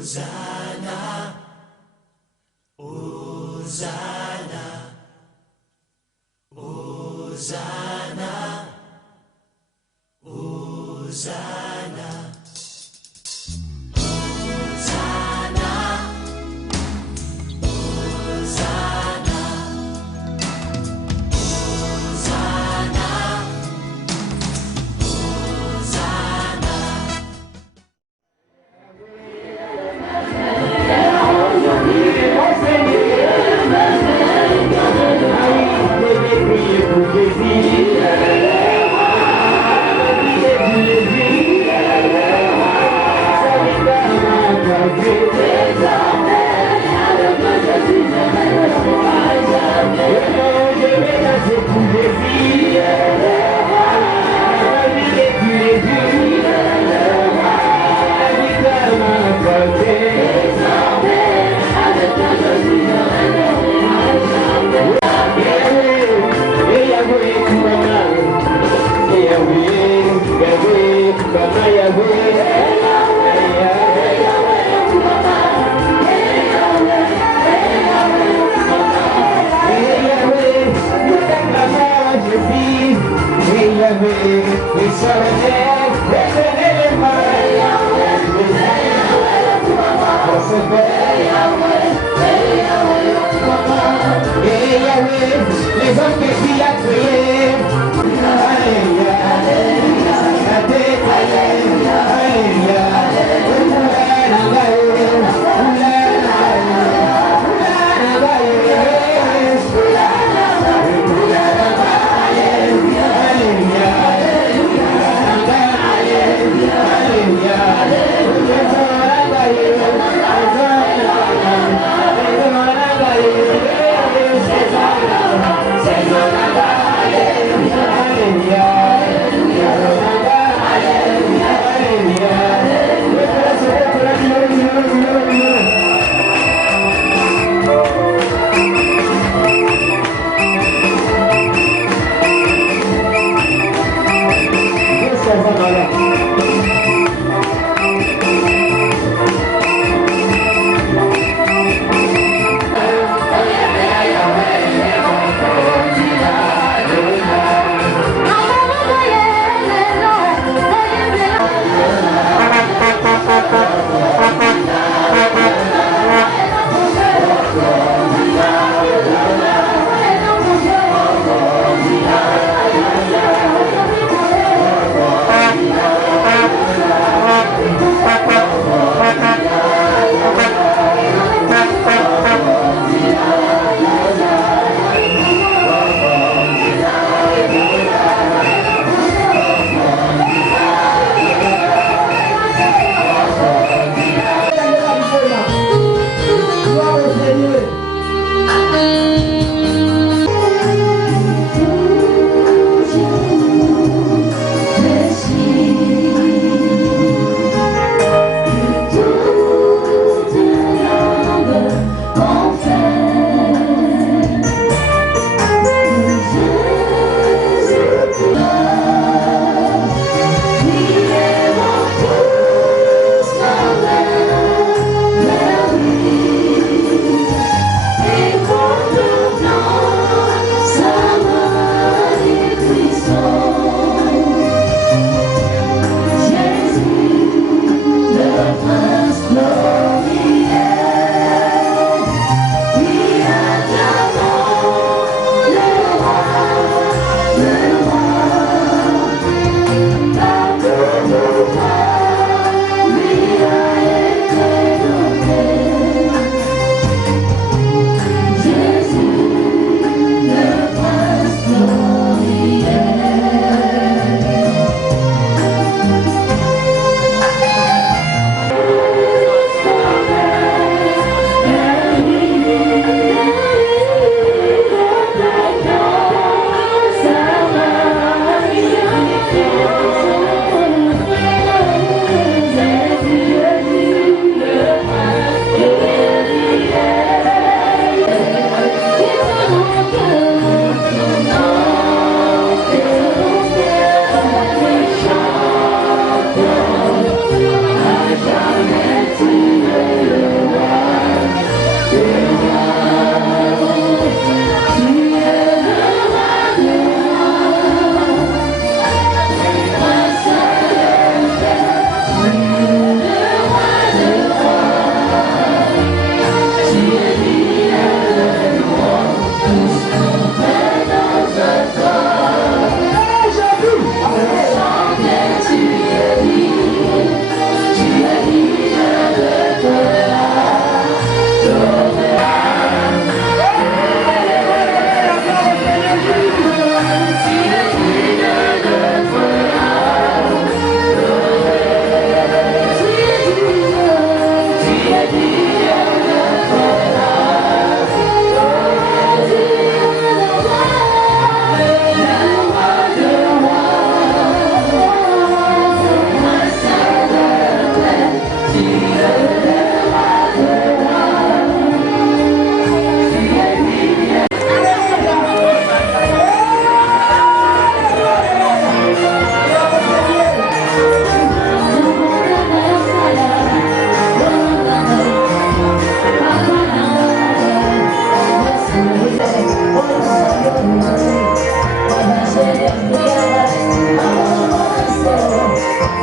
Hallelujah.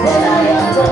Then I am the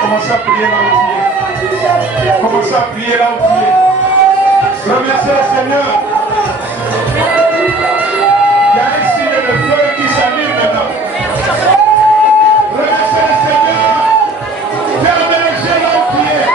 Commence à prier là où tu es. Commence à prier là où tu es. Remercie le Seigneur. Il y a un signe de feu qui s'allume maintenant. Remercie le Seigneur. Ferme les yeux là où tu es.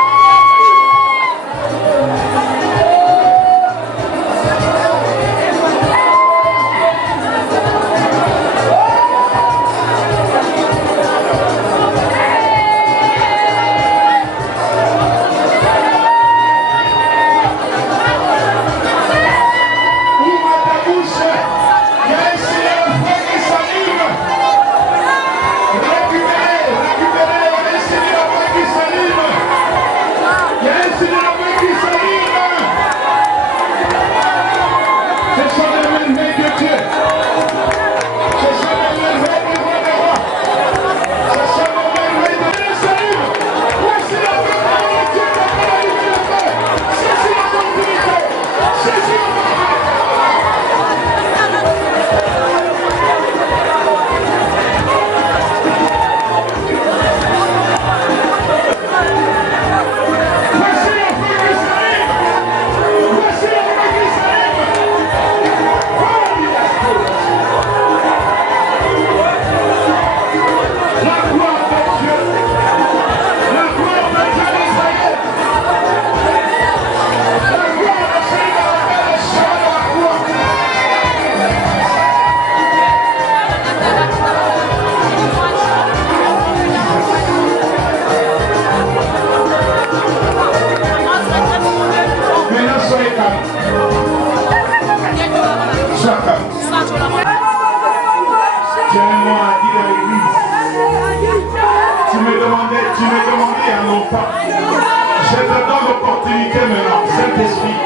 Je te donne l'opportunité maintenant, Saint-Esprit.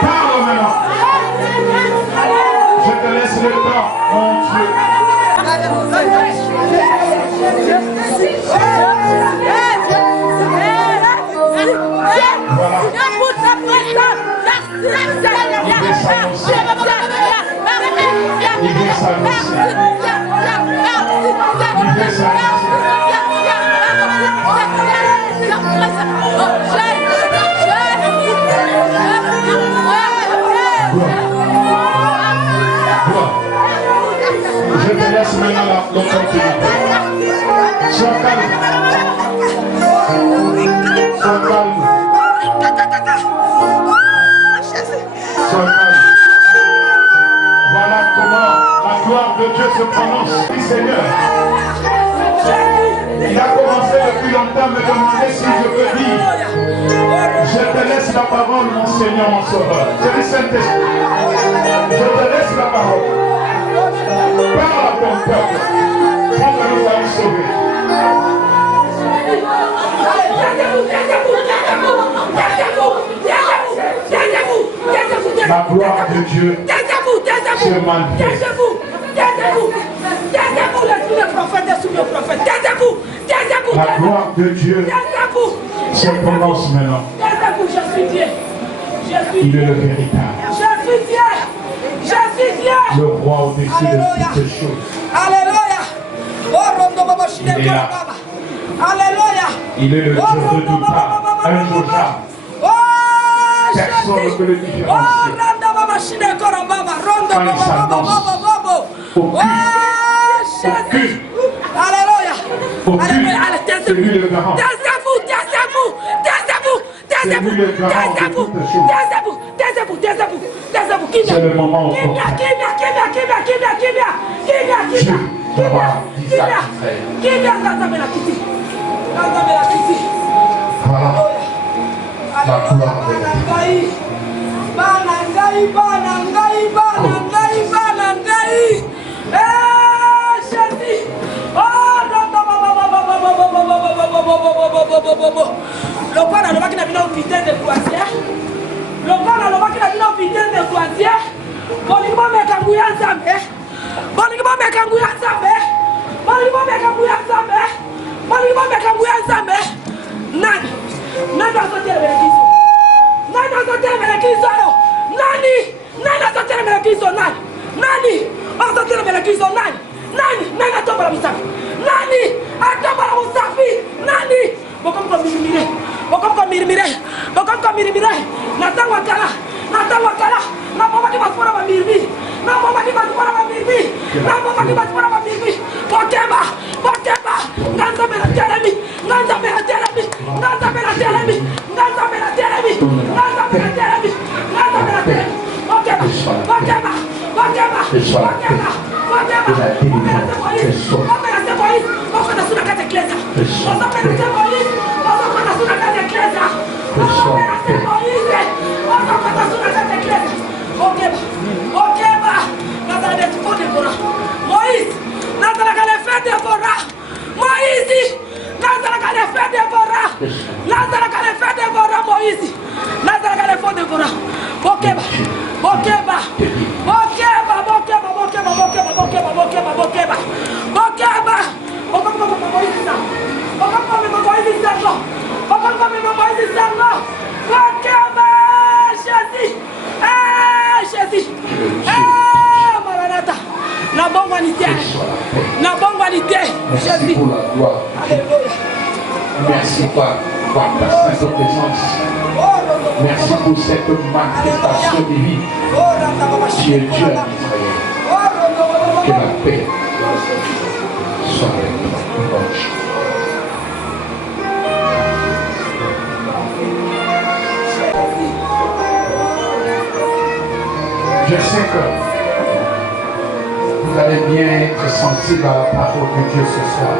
Parle maintenant. Je te laisse le temps, mon Dieu. Je te laisse maintenant l'opportunité. Sois calme. Sois calme. Sois calme. Voilà comment la gloire de Dieu se prononce. Oui, Seigneur. Il a commencé depuis longtemps à me demander si je peux dire. Je te laisse la parole, mon Seigneur, mon Sauveur. Je dis Saint-Esprit. Je te laisse la parole. Parle à ton peuple. Pour que nous allons sauver. La gloire de Dieu se manifeste. La gloire de Dieu se prononce maintenant. Il est le véritable. Le roi au-dessus de toutes choses. Alléluia. Il est là. Alléluia. Il est le Dieu redoutable, injougeable. Personne ne peut le différencier. Quand il s'annonce, aucune. Alléluia. Aucune. C'est lui le garant. C'est lui le garant de toutes choses. C'est le moment où Dieu va voilà la gloire de Dieu. Bonjour, Nani atabara usafi? Nani? Bokomko mirimire. Natangwa kala. Na mama di basura ba mirimi. Bokeba. Nganza bela telemi. Merci pour la gloire. Merci pour ta sainte présence. Merci pour cette manifestation divine. Tu es Dieu d'Israël. Que la paix soit avec toi. Je sais que vous allez bien être sensible à la parole de Dieu ce soir.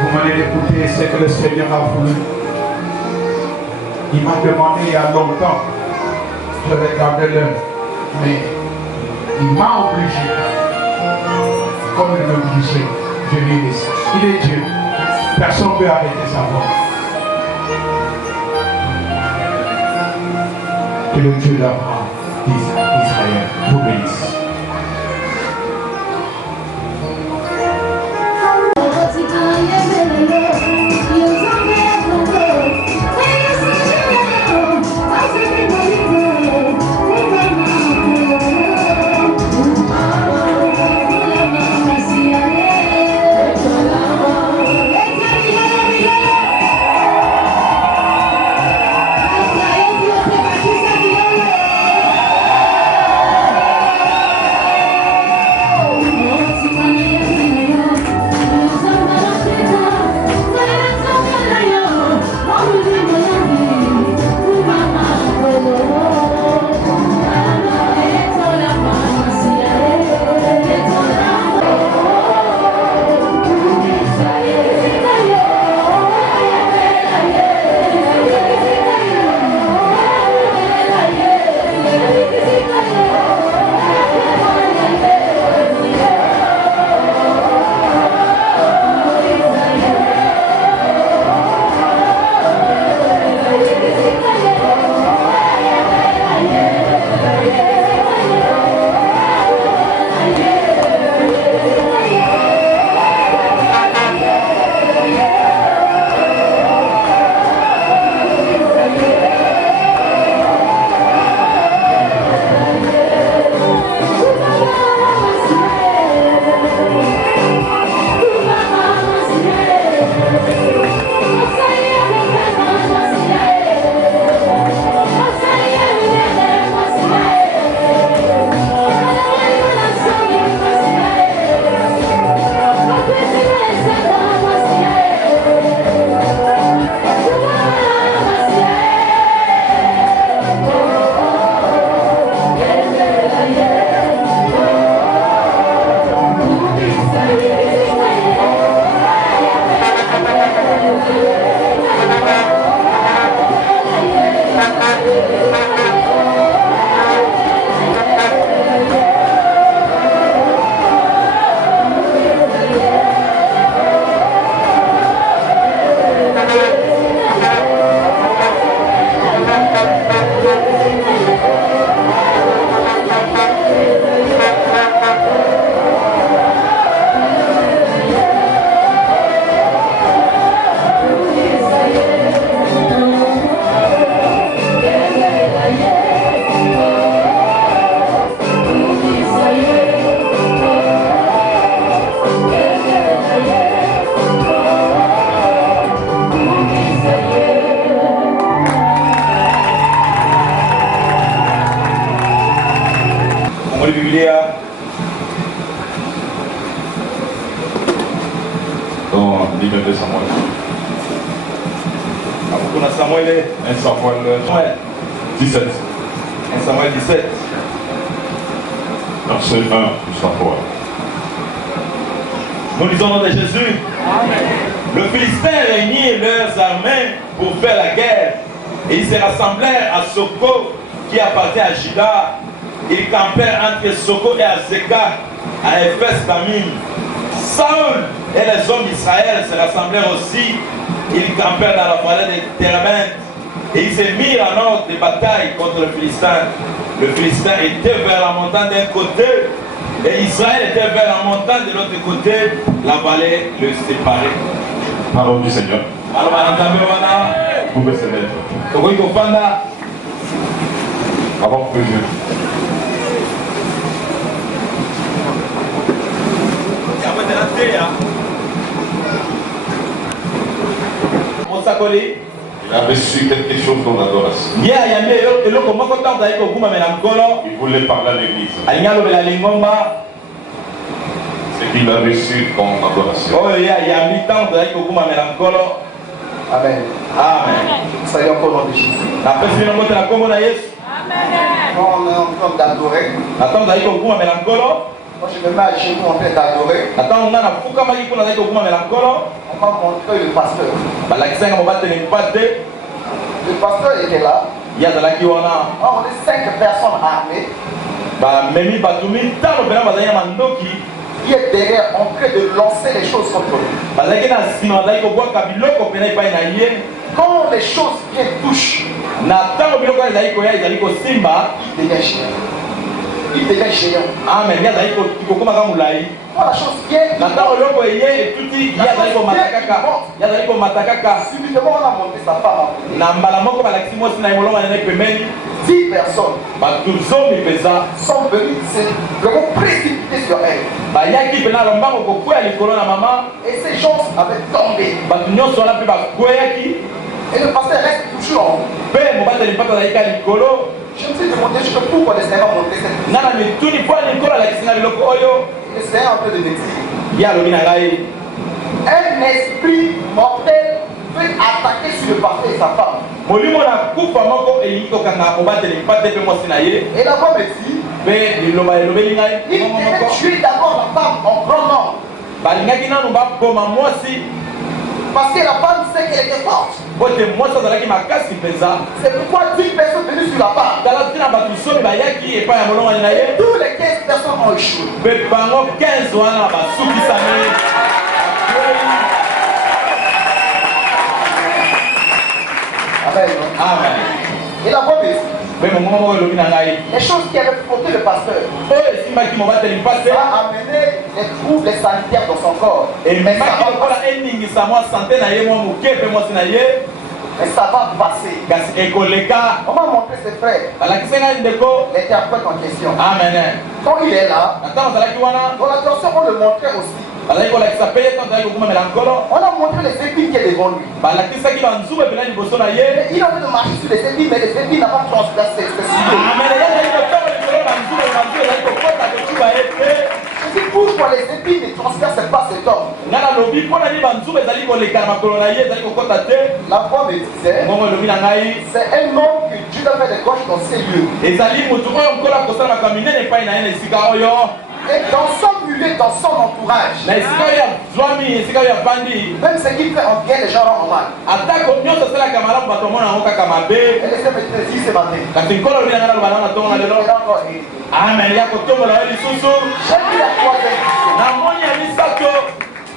Vous venez d'écouter ce que le Seigneur a voulu. Il m'a demandé il y a longtemps de regarder l'heure, mais il m'a obligé. Comme il m'obligeait, je lui ai laissé. Il est Dieu. Personne ne peut arrêter sa voix. Que le Dieu d'Abraham, d'Israël, vous bénisse. Samuel, 2 Samuel. On a Samuel 1 Samuel 17. 1 Samuel 17. Verset 1 jusqu'à 3. Nous lisons au nom de Jésus. Amen. Le Philistin réunit leurs armées pour faire la guerre. Et ils se rassemblèrent à Soko, qui appartient à Juda. Ils campèrent entre Soko et Azeka, à Ephes-Damim. Saül et les hommes d'Israël se rassemblèrent aussi. Ils campèrent dans la vallée de Térabenthe. Et ils se mirent en ordre de bataille contre le Philistin. Le Philistin était vers la montagne d'un côté, et Israël était vers la montagne de l'autre côté. La vallée le séparait. Parole du Seigneur. Vous pouvez se mettre. Avant que je... Il a reçu quelque chose dans l'adoration. Il voulait parler à l'église. C'est qu'il a reçu ton adoration. Amen. Amen. Soyons au nom de Jésus. Quand on est en train d'adorer, moi je me mets à genoux en train d'adorer, on m'a montré le pasteur. Le pasteur était là. On est 5 personnes armées qui est derrière en train de lancer les choses contre lui. Quand les choses viennent touchent, il dégage. Il dégage géant. Amen. Quand la chose vient, subitement on a monté sa femme. 10 personnes sont venues vraiment précipiter sur elle. Et ces gens avaient tombé. Et le pasteur reste toujours en haut. Je me suis demandé pourquoi le Seigneur a montré cette chose. Le Seigneur est en train de me dire. Un esprit mortel veut attaquer sur le pasteur et sa femme. Et la voix me dit, il devait tuer d'abord la femme en grand nombre. Parce que la femme sait qu'elle était forte. C'est pourquoi 10 personnes venues sur la femme. Et tous les 15 personnes ont échoué. Amen. Amen. Et la voix me dit, les choses qui avaient frotté le pasteur a amené les troubles sanitaires dans son corps. Mais ça va passer. On m'a montré ses frères, les thérapeutes en question. Amen. Quand il est là, dans l'adoration, on le montrait aussi. On a montré les épines qui est devant lui. Il a envie de marcher sur les épines, mais les épines n'ont pas transpercé. Je dis pourquoi les épines ne transpercent pas cet homme. La voix me disait, c'est un homme que Dieu a fait de gauche dans ces lieux. Et dans son milieu, dans son entourage, même ce qu'il fait en guerre, les gens rendent mal. Et laissez me dire ce matin. Amen. J'ai vu la troisième.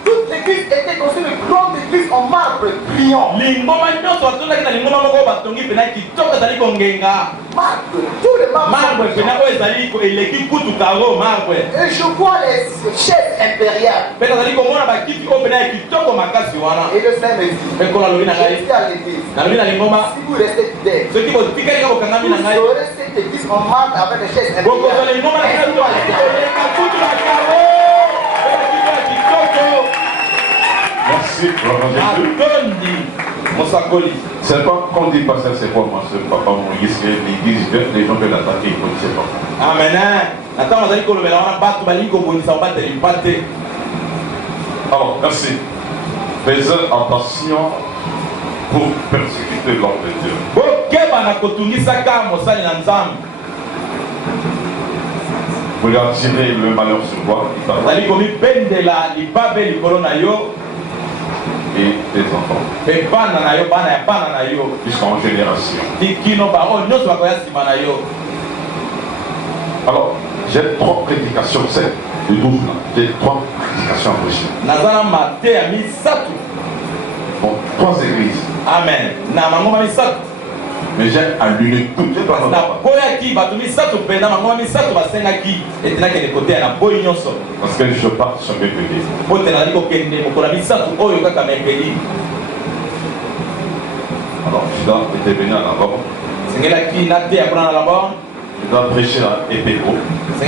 Toute l'église était construite une grande église en marbre brillant. Marbre, tout le marbre. Et je vois les chaises impériales. Et le Seigneur me dit, je dis à l'église, si vous restez fidèles, vous aurez cette église en marbre avec les chaises impériales. Merci, c'est pas qu'on dit pas ça, c'est quoi, moi, c'est papa, mon l'église, les gens veulent l'attaquer, ils ne connaissent pas. Amen. Alors, merci. faisant attention pour persécuter l'homme de Dieu. Vous lui attirez le malheur sur toi, et tes enfants. Jusqu'en génération. Alors, j'ai 3 prédications, c'est le 12 là. J'ai 3 prédications enregistrées. Bon, 3 églises. Amen. Mais j'ai allumé tout. J'ai pas parce que je pars sur mes bébés. Alors, je dois intervenir à la borne. Je dois prêcher à Epeko. Je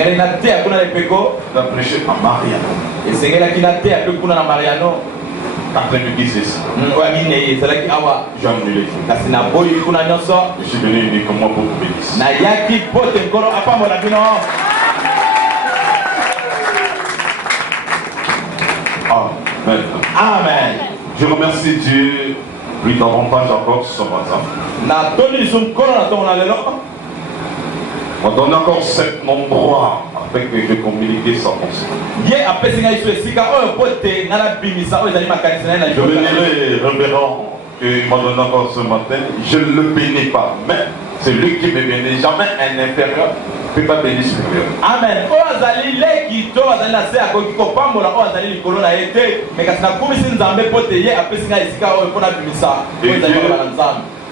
dois prêcher à Mariano. Après-midi, c'est ça. J'ai annulé. Je suis venu uniquement pour vous bénir. Amen. Amen. Je remercie Dieu lui davantage encore ce matin. On donne encore cet endroit afin que je communique sa pensée. Je bénirai révérend qu'il m'a donné encore ce matin. Je ne le bénis pas, mais c'est lui qui me bénit. Jamais un inférieur ne peut pas bénir supérieur. Amen.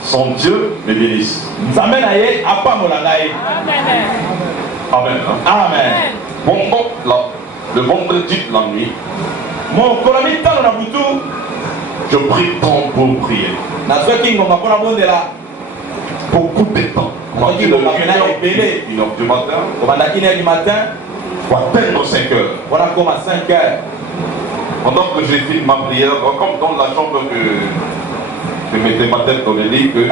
Son Dieu me bénisse. Amen. Amen. Amen. Bon, là, le vendredi de la nuit, je prie tant pour prier. Beaucoup de temps. À partir de 1h du matin, pour atteindre 5 heures. Pendant que j'ai fini ma prière, comme dans la chambre que je mettais ma tête dans le lit, il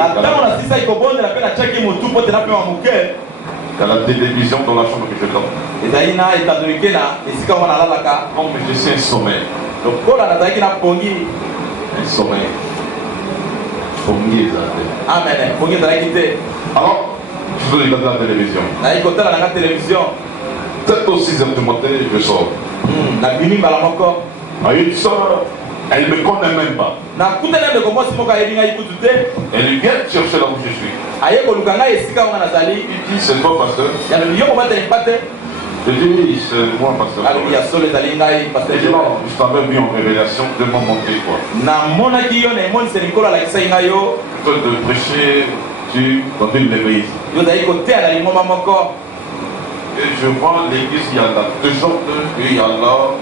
y a la télévision dans la chambre que je dors. Comme je suis un sommeil. Un sommeil. Amen. Alors, je veux regarder la télévision. 7 ou 6 heures du matin, je sors. Une soeur, elle ne me connaît même pas. Elle vient chercher là où je suis. Il dit, c'est toi, pasteur? Je dis, oui, c'est moi, pasteur. Je dis, non, je t'avais vu en révélation, de m'en montrer quoi. De prêcher dans une église. Et je vois l'église, il y a là 2 gens, il y a là.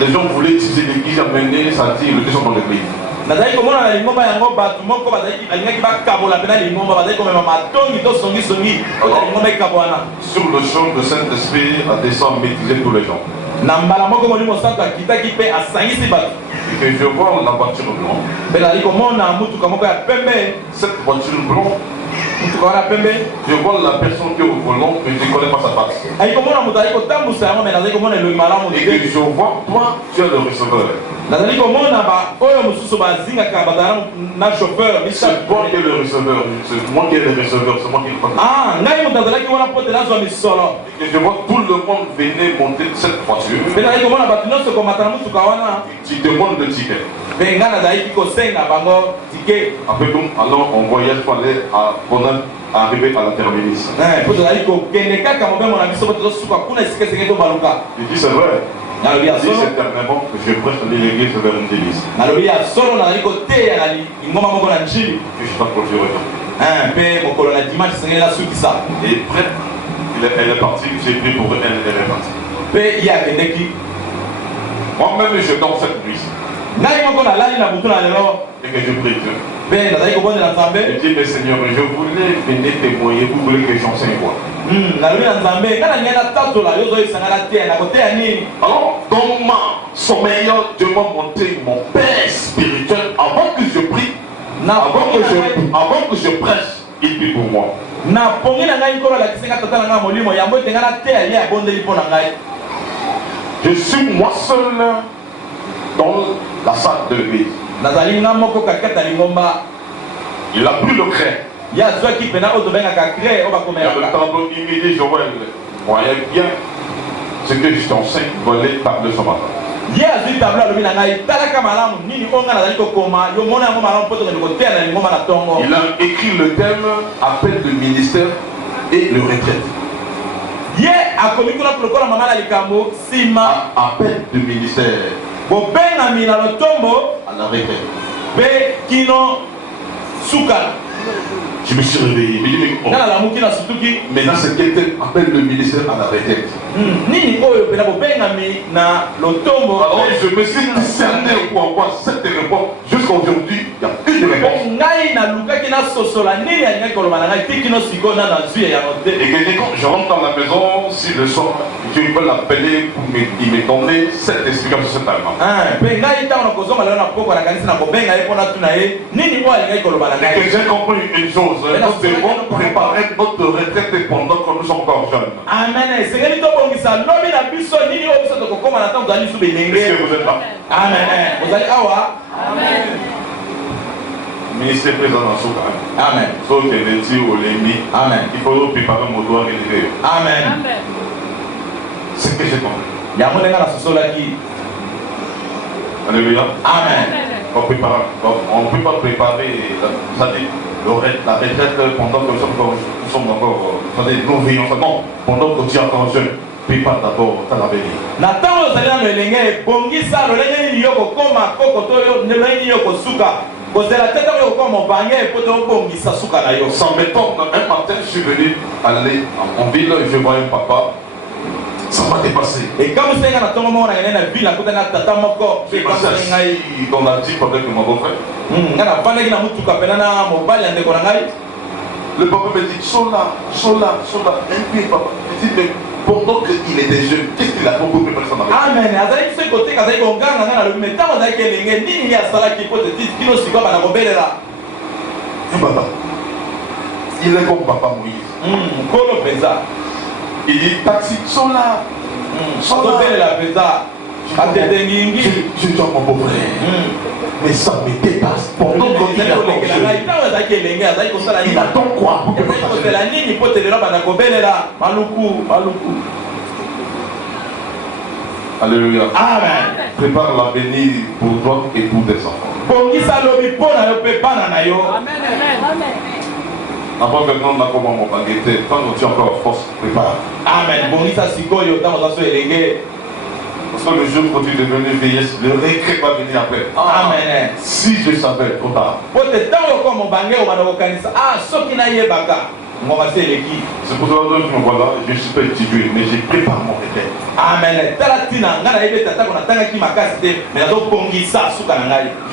Les gens voulaient utiliser l'église, amener, ça dit, le 2 gens dans l'église. Sur le champ, le Saint-Esprit a descendu à maîtriser tous les gens. Et que je vois la voiture blanche. Cette voiture blanche, je vois la personne qui est au volant, mais je ne connais pas sa face. Et que je vois, toi, tu es le receveur. C'est toi qui es le receveur. C'est moi qui est le receveur. C'est moi qui le parle. Et je vois tout le monde venir monter cette voiture. Tu demandes le ticket. Après tout, alors on voyage pour aller arriver à la terminus. Il dit c'est vrai. Il dit certainement que je prêche l'église vers une délice. Et je t'approche et près, elle est partie, j'ai pris pour elle, elle est partie. Moi-même je dors cette nuit. Et que je prie Dieu. Je dis, mais Seigneur, je voulais venir témoigner, vous voulez que j'enseigne quoi? Alors, dans ma sommeil, Dieu m'a montré mon Père spirituel avant que je prie, avant que je prêche, il prie pour moi. Je suis moi seul dans la salle de l'église. Il a pris le craie. Il y a ceux qui viennent au domaine à créer, on va Et en même temps, il me dit, Joël, voyez bien ce que je t'enseigne, voler par le ce matin. Il a écrit le thème appel de ministère et le retraite. Appel de ministère à la retraite. Je me suis réveillé. Maintenant, c'est quelqu'un qui appelle le ministère à la retraite. Alors, je me suis discerné pourquoi cette réponse, jusqu'à aujourd'hui, il y a une réponse. Et que quand je rentre dans la maison, si le soir, je peux l'appeler pour me donner cette explication sur cet allemand. Et que j'ai compris une chose, nous devons préparer notre retraite pendant que nous sommes encore jeunes. Amen. Est-ce que vous êtes là? Amen. Vous allez awa. Amen. Ministère présent dans ce cas. Amen. Sauf que les dieux ou les mis. Amen. Il faut préparer mon doigt élevé. Amen. C'est ce que j'ai compris. Alléluia. Amen. On ne peut pas préparer la retraite pendant que nous sommes encore. Nous veillons non, pendant que tu es encore jeune. Prépare d'abord ta l'avenir. Sans m'étonner, un matin je suis venu aller en ville, je vois un papa. Ça m'a dépassé. Et quand vous êtes dans la ville, dans la jeep avec mon beau-frère. Le papa me dit, Sola, un peu papa. Je dis, mais pendant qu'il était jeune, qu'est-ce qu'il a beaucoup préparé son avenir? Amen. Papa, il est comme papa Moïse. Il dit, taxi, Sola. Je dois mon beau-frère. Mais ça me dépasse. Pendant qu'il est encore jeune, il attend quoi pour que Alléluia. Amen. Prépare l'avenir pour toi et pour tes enfants. Avant que nous n'avons pas mon baguette, quand nous sommes encore force, prépare. Amen. Parce que le jour où tu es devenu vieillesse, le regret va venir après. Amen. Si je savais, trop tard. C'est pour cela que je me vois là, je ne suis pas étudié, mais j'ai préparé mon regret. Amen.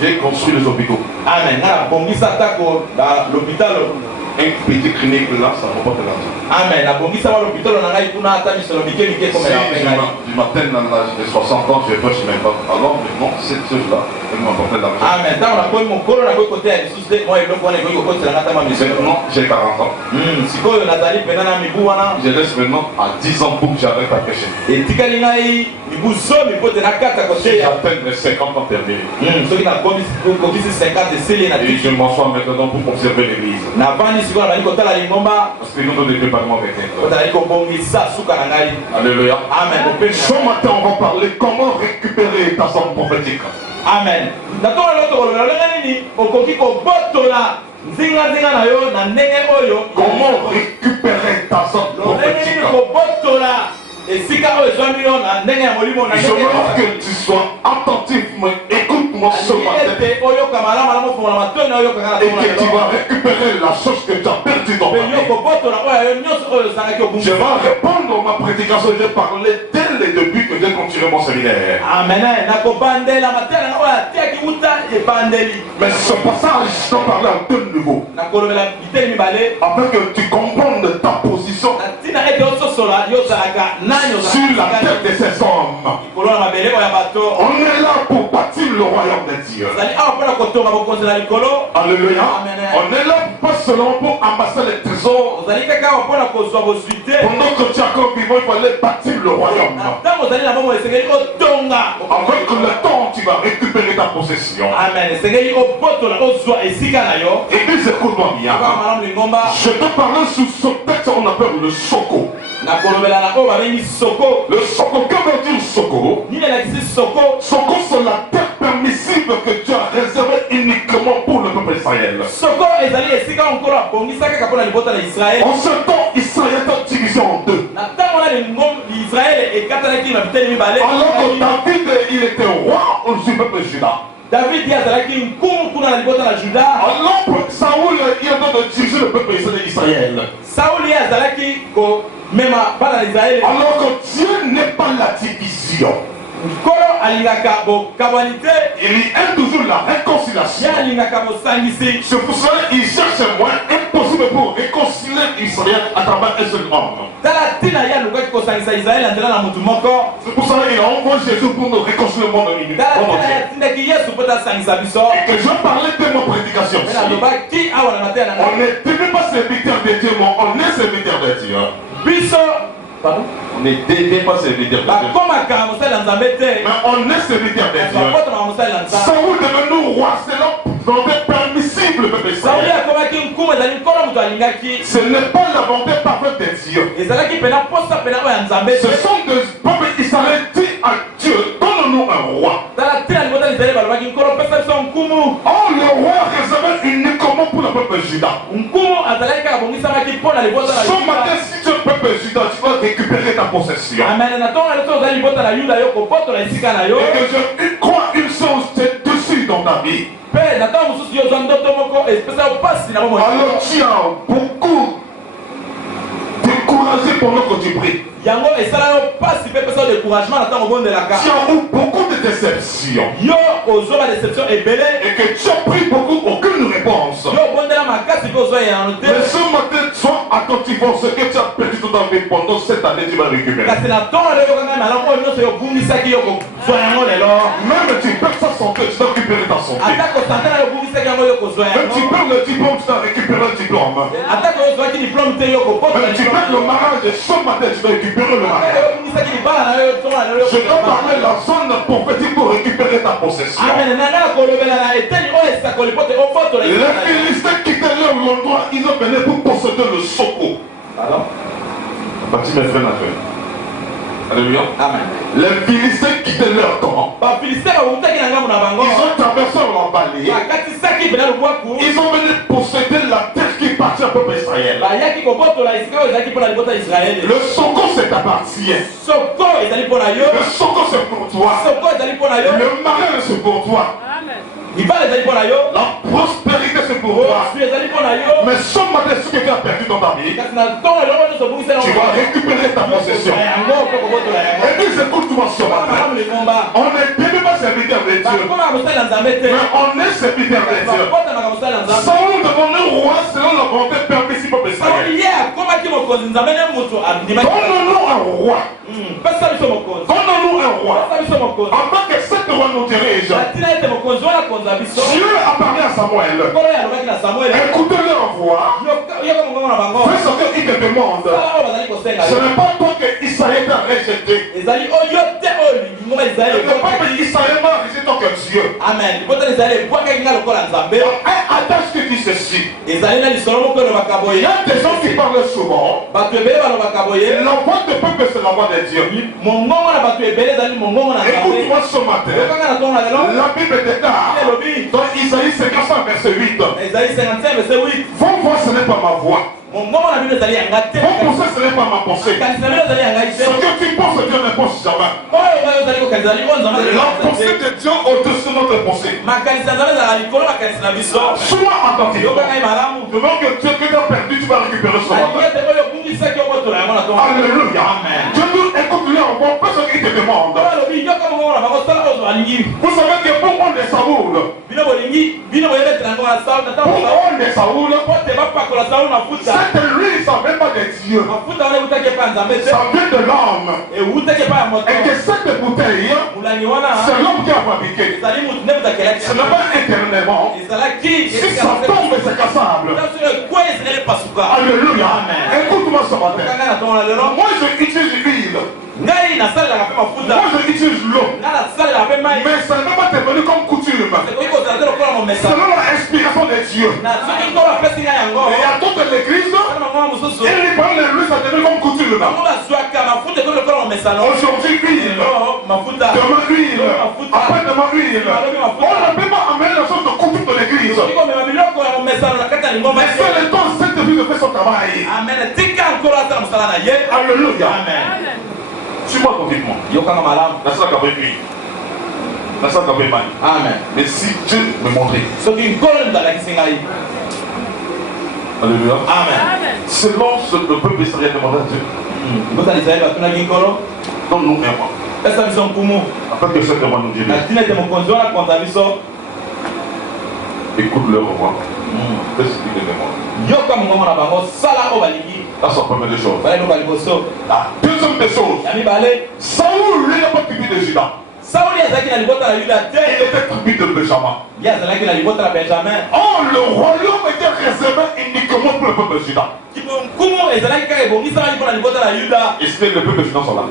J'ai construit les hôpitaux. Amen. Un petit clinique là, ça ne va pas te l'argent. Amen. Du matin dans l'âge de 60 ans, je fais même pas. Alors maintenant, cette chose-là, elle m'a apporté l'argent. Amen. Maintenant, j'ai 40 ans. Je reste maintenant à 10 ans pour que j'arrête à pécher. Et j'atteins les 50 ans terminés. Et je m'assois maintenant pour observer l'église. Parce que nous devons préparer mon retraite. Alléluia. Amen. Ce matin, on va parler comment récupérer ta somme prophétique. Amen. Comment récupérer ta somme prophétique? Je veux que tu sois attentif, mais écoute-moi ce matin. Et que tu vas récupérer la chose que tu as perdue dans ta vie. Je vais répondre à ma prédication. J'ai parlé dès le début que j'ai continué mon séminaire. Mais ce passage, je dois parler un peu de nouveau. Afin que tu comprennes ta position sur la tête de ces hommes. On est là pour bâtir le royaume de Dieu. Alléluia. On est là pas seulement pour amasser les trésors. Pendant que tu es encore vivant, il faut aller bâtir le royaume. Avec le temps, tu vas récupérer ta possession. Amen. Église, écoute-moi bien. Je te parle sous ce texte, on appelle le soko. Le soko, que veut dire soko? Soko, c'est la terre permissible que Dieu a réservée uniquement pour le peuple Israël. En ce temps, Israël est divisé en deux. Alors que David, il était roi du peuple Juda. David dit à Juda. Alors Saoul, il a de diriger le peuple d'Israël. Saoul est même pas Israël. Alors que Dieu n'est pas la division. Il aime toujours la réconciliation. C'est pour cela qu'il cherche un moyen impossible pour réconcilier Israël à travers un seul homme. C'est pour cela qu'il a envoyé Jésus pour nous réconcilier le monde entier. Et que je parlais de mon prédication. On n'est pas serviteur de Dieu, mais on est serviteur de Dieu. Pardon? On n'est pas serviteur de Dieu. Mais on est serviteur de Dieu. Saoul devenu roi, c'est l'homme permissible le peuple Israël. Ce n'est pas la volonté parfaite de Dieu. Ce sont des peuples israéliens dit à Dieu, donne-nous un roi. Oh, le roi réservé uniquement pour le peuple Juda. Ce matin, si tu es le peuple Juda, tu vas récupérer ta possession. Et que je crois une chose, c'est dessus dans ta vie. Alors tu as beaucoup découragé pendant que tu pries. Tu as eu beaucoup de déceptions. Et que tu as pris beaucoup, aucune réponse. Mais ce matin, sois attentif à ce que tu as perdu toute ta vie pendant cette année, tu vas récupérer. Même tu perds sa santé, tu vas récupérer ta santé. Même tu perds le diplôme, tu vas récupérer le diplôme. Même tu perds le mariage, ce matin, tu vas récupérer le mariage. Je dois parler de la zone prophétique pour récupérer ta possession. Les Philistins quittaient leur endroit, ils ont venu pour posséder le soko. Alors, bâti mes frères, alléluia. Amen. Les Philistins quittaient leur camp. Ils ont traversé l'emballé. Ils ont venu posséder la terre qui appartient au peuple Israël. Le soko c'est appartient. Le soko c'est pour toi. Le mariage c'est pour toi. La prospérité c'est pour toi. Mais ce matin, ce que tu as perdu dans ta vie, tu vas récupérer ta possession. Et puis écoute-moi ce matin. On n'est pas serviteur de Dieu, mais on est serviteur de Dieu. Saoul devenu roi selon la volonté permissible au Israël. Donne-nous un roi. Donne-nous un roi. Afin que cet roi nous dirige. Dieu a parlé à Samuel. Écoutez leur voix. Fais ce qu'il te demande. Ce n'est pas toi que Israël t'a rejeté. Le peuple Israël m'a rejeté tant que Dieu. Amen. Attache que dit ceci. Il y a des gens qui parlent souvent. La voix de peuple, c'est la voix de Dieu. Écoute-moi ce matin. La Bible déclare dans Isaïe 55, verset 8. Vos voix, ce n'est pas ma voix. Vos pensées, ce n'est pas ma pensée. Ce que tu penses, Dieu ne pense jamais. La pensée de Dieu au-dessus de notre pensée. Sois attentif. Devant que Dieu que tu as perdu, tu vas récupérer ce matin. Alléluia. Dieu nous écoute-le en bon, pas ce qu'il te demande. Vous savez que pour on les Saoul, on est Saoul, cette lui, ça ne vient pas des dieux. Ça vient de l'homme. Et que cette bouteille, c'est l'homme qui a fabriqué. Ce n'est pas éternellement. Si ça tombe, c'est cassable. Alléluia. Écoute-moi ce matin. Moi, j'utilise l'huile. Moi, j'utilise l'eau. Mais ça ne va pas devenir comme coutume. C'est l'inspiration de Dieu. Et il y a d'autres églises, ils prennent l'huile, ça devient comme coutume. Aujourd'hui, huile. Demain, huile. Après-demain, huile. On ne peut pas amener la chose de coutume de l'église. Mais c'est le temps, cette vie de faire son travail. Alléluia. Suis-moi complètement. La salle a pris. La salle a pris. Amen. Mais si Dieu me montrait. Alléluia. Amen. Selon ce que le peuple israélien demandait à Dieu. Donne-nous un mois. Après que cette demande nous dise. Écoute-le au revoir. Explique-le-moi. Ça, c'est la première des choses. La deuxième des choses. Saoul, lui, n'a pas tribu de Juda. Il était tribu de Benjamin. Oh, le royaume était réservé uniquement pour le peuple de Juda. Est-ce que le peuple de Juda sont là?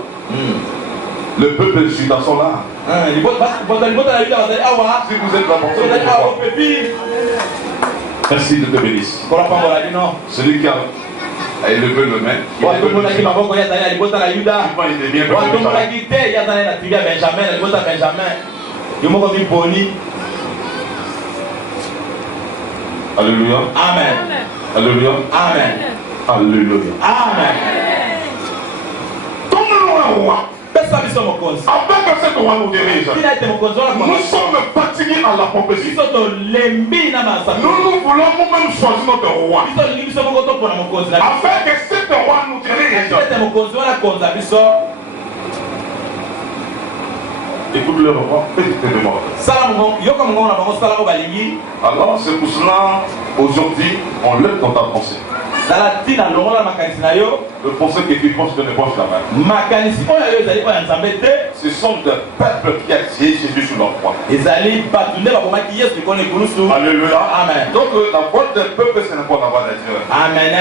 Le peuple de Juda sont là. Si vous êtes là, merci de te bénir. Celui qui a élevé le main, il est Alléluia. Amen. Alléluia. Amen. Alléluia. Amen. Donne-nous un roi. Avec ce roi nous dirige. Nous sommes fatigués à la prophétie. Nous voulons nous-mêmes choisir notre roi. Afin que cet roi nous dirige. Écoute le roi. Alors c'est pour cela, aujourd'hui, on lève ton pensée. Le conseil qui pense que ne pense la main. Ce sont des peuples qui ont tiré Jésus sur leur croix. Alléluia. Amen. Donc la voix des peuples, ce n'est pas la voix de Dieu. Amen.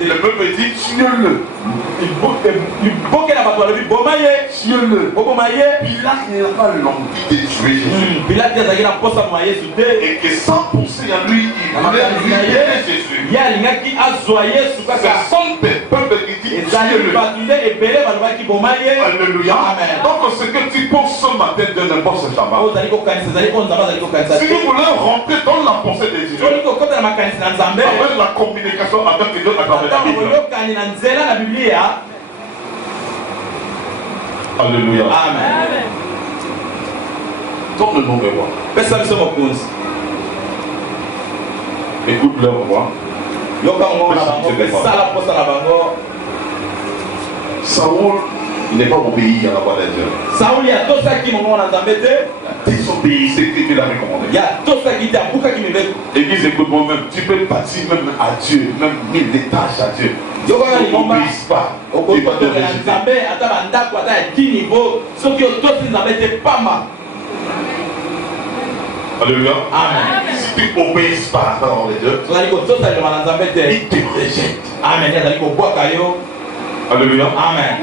Le peuple dit, tuez-le. Tuez-le. Pilate n'a pas l'envie de tuer Jésus. Et que sans penser à lui, il voulait lui Jésus. Ce sont des peuples qui disent Alléluia. Donc ce que tu penses ce matin de n'importe ce sabbat. Si nous voulons rentrer dans la pensée de Dieu, avec la communication avec Dieu à travers la Bible. Alléluia. Amen. Donne le nom de moi. Écoute leur voix. Saoul, il n'est pas obéi à la voix de Dieu. Saoul, il y a tout ça qui a désobéi, c'est que Dieu l'a recommandé. Il y a tout ça qui dit. Église, écoute-moi même, tu peux bâtir même à Dieu, même 1000 étages à Dieu. Tu n'obéis pas. Tu vas te rejeter. Alléluia. Amen. Si tu n'obéis pas à la parole de Dieu, il te rejette. Amen. Alléluia. Amen.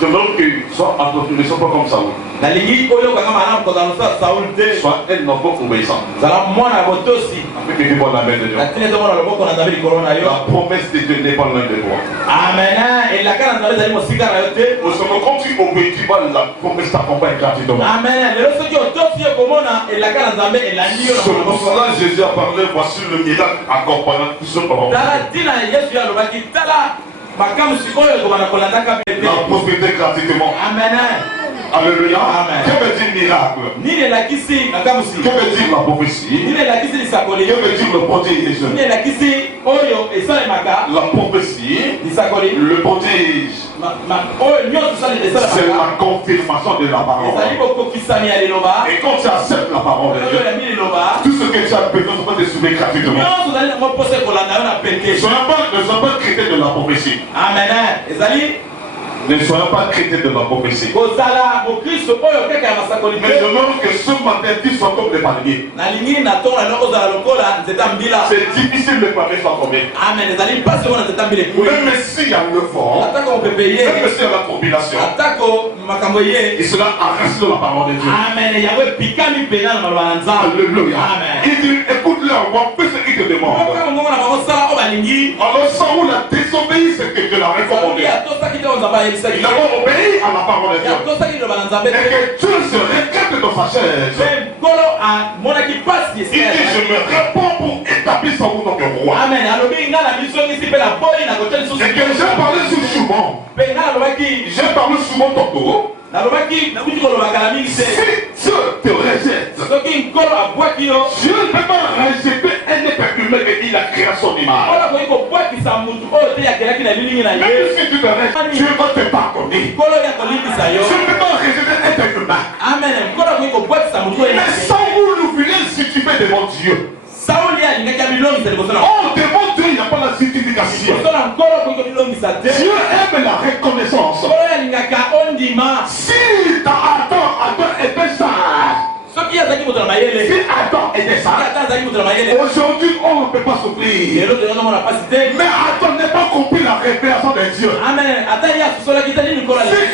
Je veux que soit entretenu, ne sois pas comme Saoul. Soit un enfant obéissant. Avec les dévoiles de la main de Dieu. La promesse de Dieu n'est pas loin de toi. Amen. Quand tu obéis, tu vas la promesse t'accompagne gratuitement. Amen. C'est pour cela que Jésus a parlé, voici le miracle accompagnant tous ceux qui auront. La prospérité gratuitement. Amen. Alléluia. Amen. Que veut dire miracle? Nini lakisi nakamusi. Que veut dire la prophétie? Nini lakisi lisakoli. Que veut dire le prodige? Nini lakisi oyo esalemaka. La prophétie, Lisakoli. le prodige, c'est la confirmation de la parole. Et quand tu acceptes la parole de Dieu, tout ce que tu as besoin, tu peux te soumettre gratuitement. Ne sois pas chrétien de la prophétie. Amen. Ne soyons pas chrétiens de la prophétie. Mais je veux que ce matin, tu sois comme les palmiers. C'est difficile de parler sans tomber. Même s'il y a le vent, même s'il y a la tribulation, il sera arraché de la parole de Dieu. Alléluia. Il dit, écoute-leur, moi, fais ce qu'il te demande. Alors, sans où la désobéissance que Dieu l'a recommandé. Il a obéi à la parole de Dieu. Et que Dieu se réclame dans sa chaise. Il dit, je me réponds pour établir son nom dans le roi. Et que j'ai parlé souvent. J'ai parlé souvent tantôt. Si Dieu te rejette, Dieu ne peut pas rejeter un être humain et il a créé son image. Même si tu te rejettes, Dieu va te pardonner. Dieu ne peut pas rejeter un être humain. Mais sans vous l'oublier si tu fais devant Dieu. Oh, devant Dieu, il n'y a pas la justification. Dieu aime la reconnaissance. Si Adam était sage, si Adam était sage, aujourd'hui on ne peut pas souffrir. Mais Adam n'a pas compris la révélation de Dieu. Si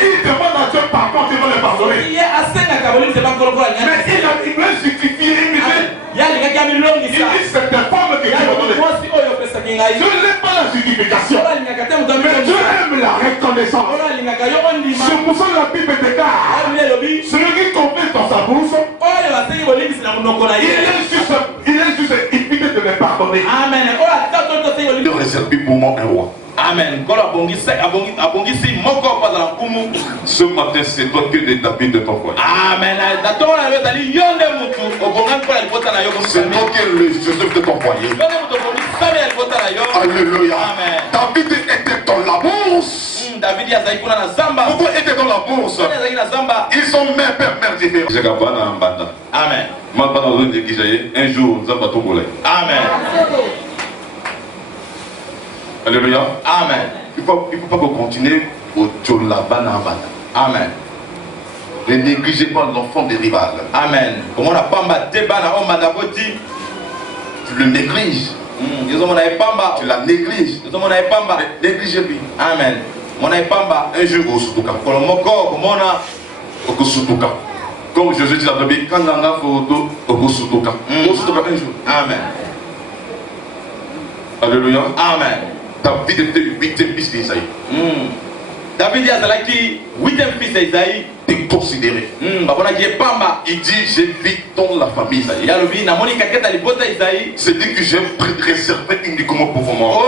il demande à Dieu pardon, Dieu va le pardonner. Mais il veut justifier, il dit c'est une femme que Dieu va donner. Dieu n'aime pas la justification, mais Dieu aime la reconnaissance. C'est pour ça que la Bible déclare, celui qui confesse dans sa bouche, il est juste invité de me pardonner. De réserver pour moi un roi. Amen. Ce matin, c'est toi que des tapis de ton foyer. Amen. C'est toi qui es le Joseph de ton foyer. Alléluia. David était dans la bourse. Pourquoi était dans la bourse? Ils sont mère, père, mère différents. Amen. Un jour, Zamba Tongolais. Amen. Alléluia. Amen. Il ne faut pas qu'on continue au Tcholabana. Amen. Ne négligez pas l'enfant des rivales. Amen. Comment on a pas Tu le négliges. Tu la négliges. Négligez lui. Amen. Un jour au Soutouka. Au Soutouka. Comme Jésus dit à la Bible, quand on a photo au Soutouka. Au Soutouka un jour. Amen. Alléluia. Amen. David était le 8e fils d'Isaïe. David est 8e fils d'Isaïe. T'es considéré. Il dit, j'ai vu dans la famille Isaïe. C'est dit que j'ai réservé uniquement pour moi.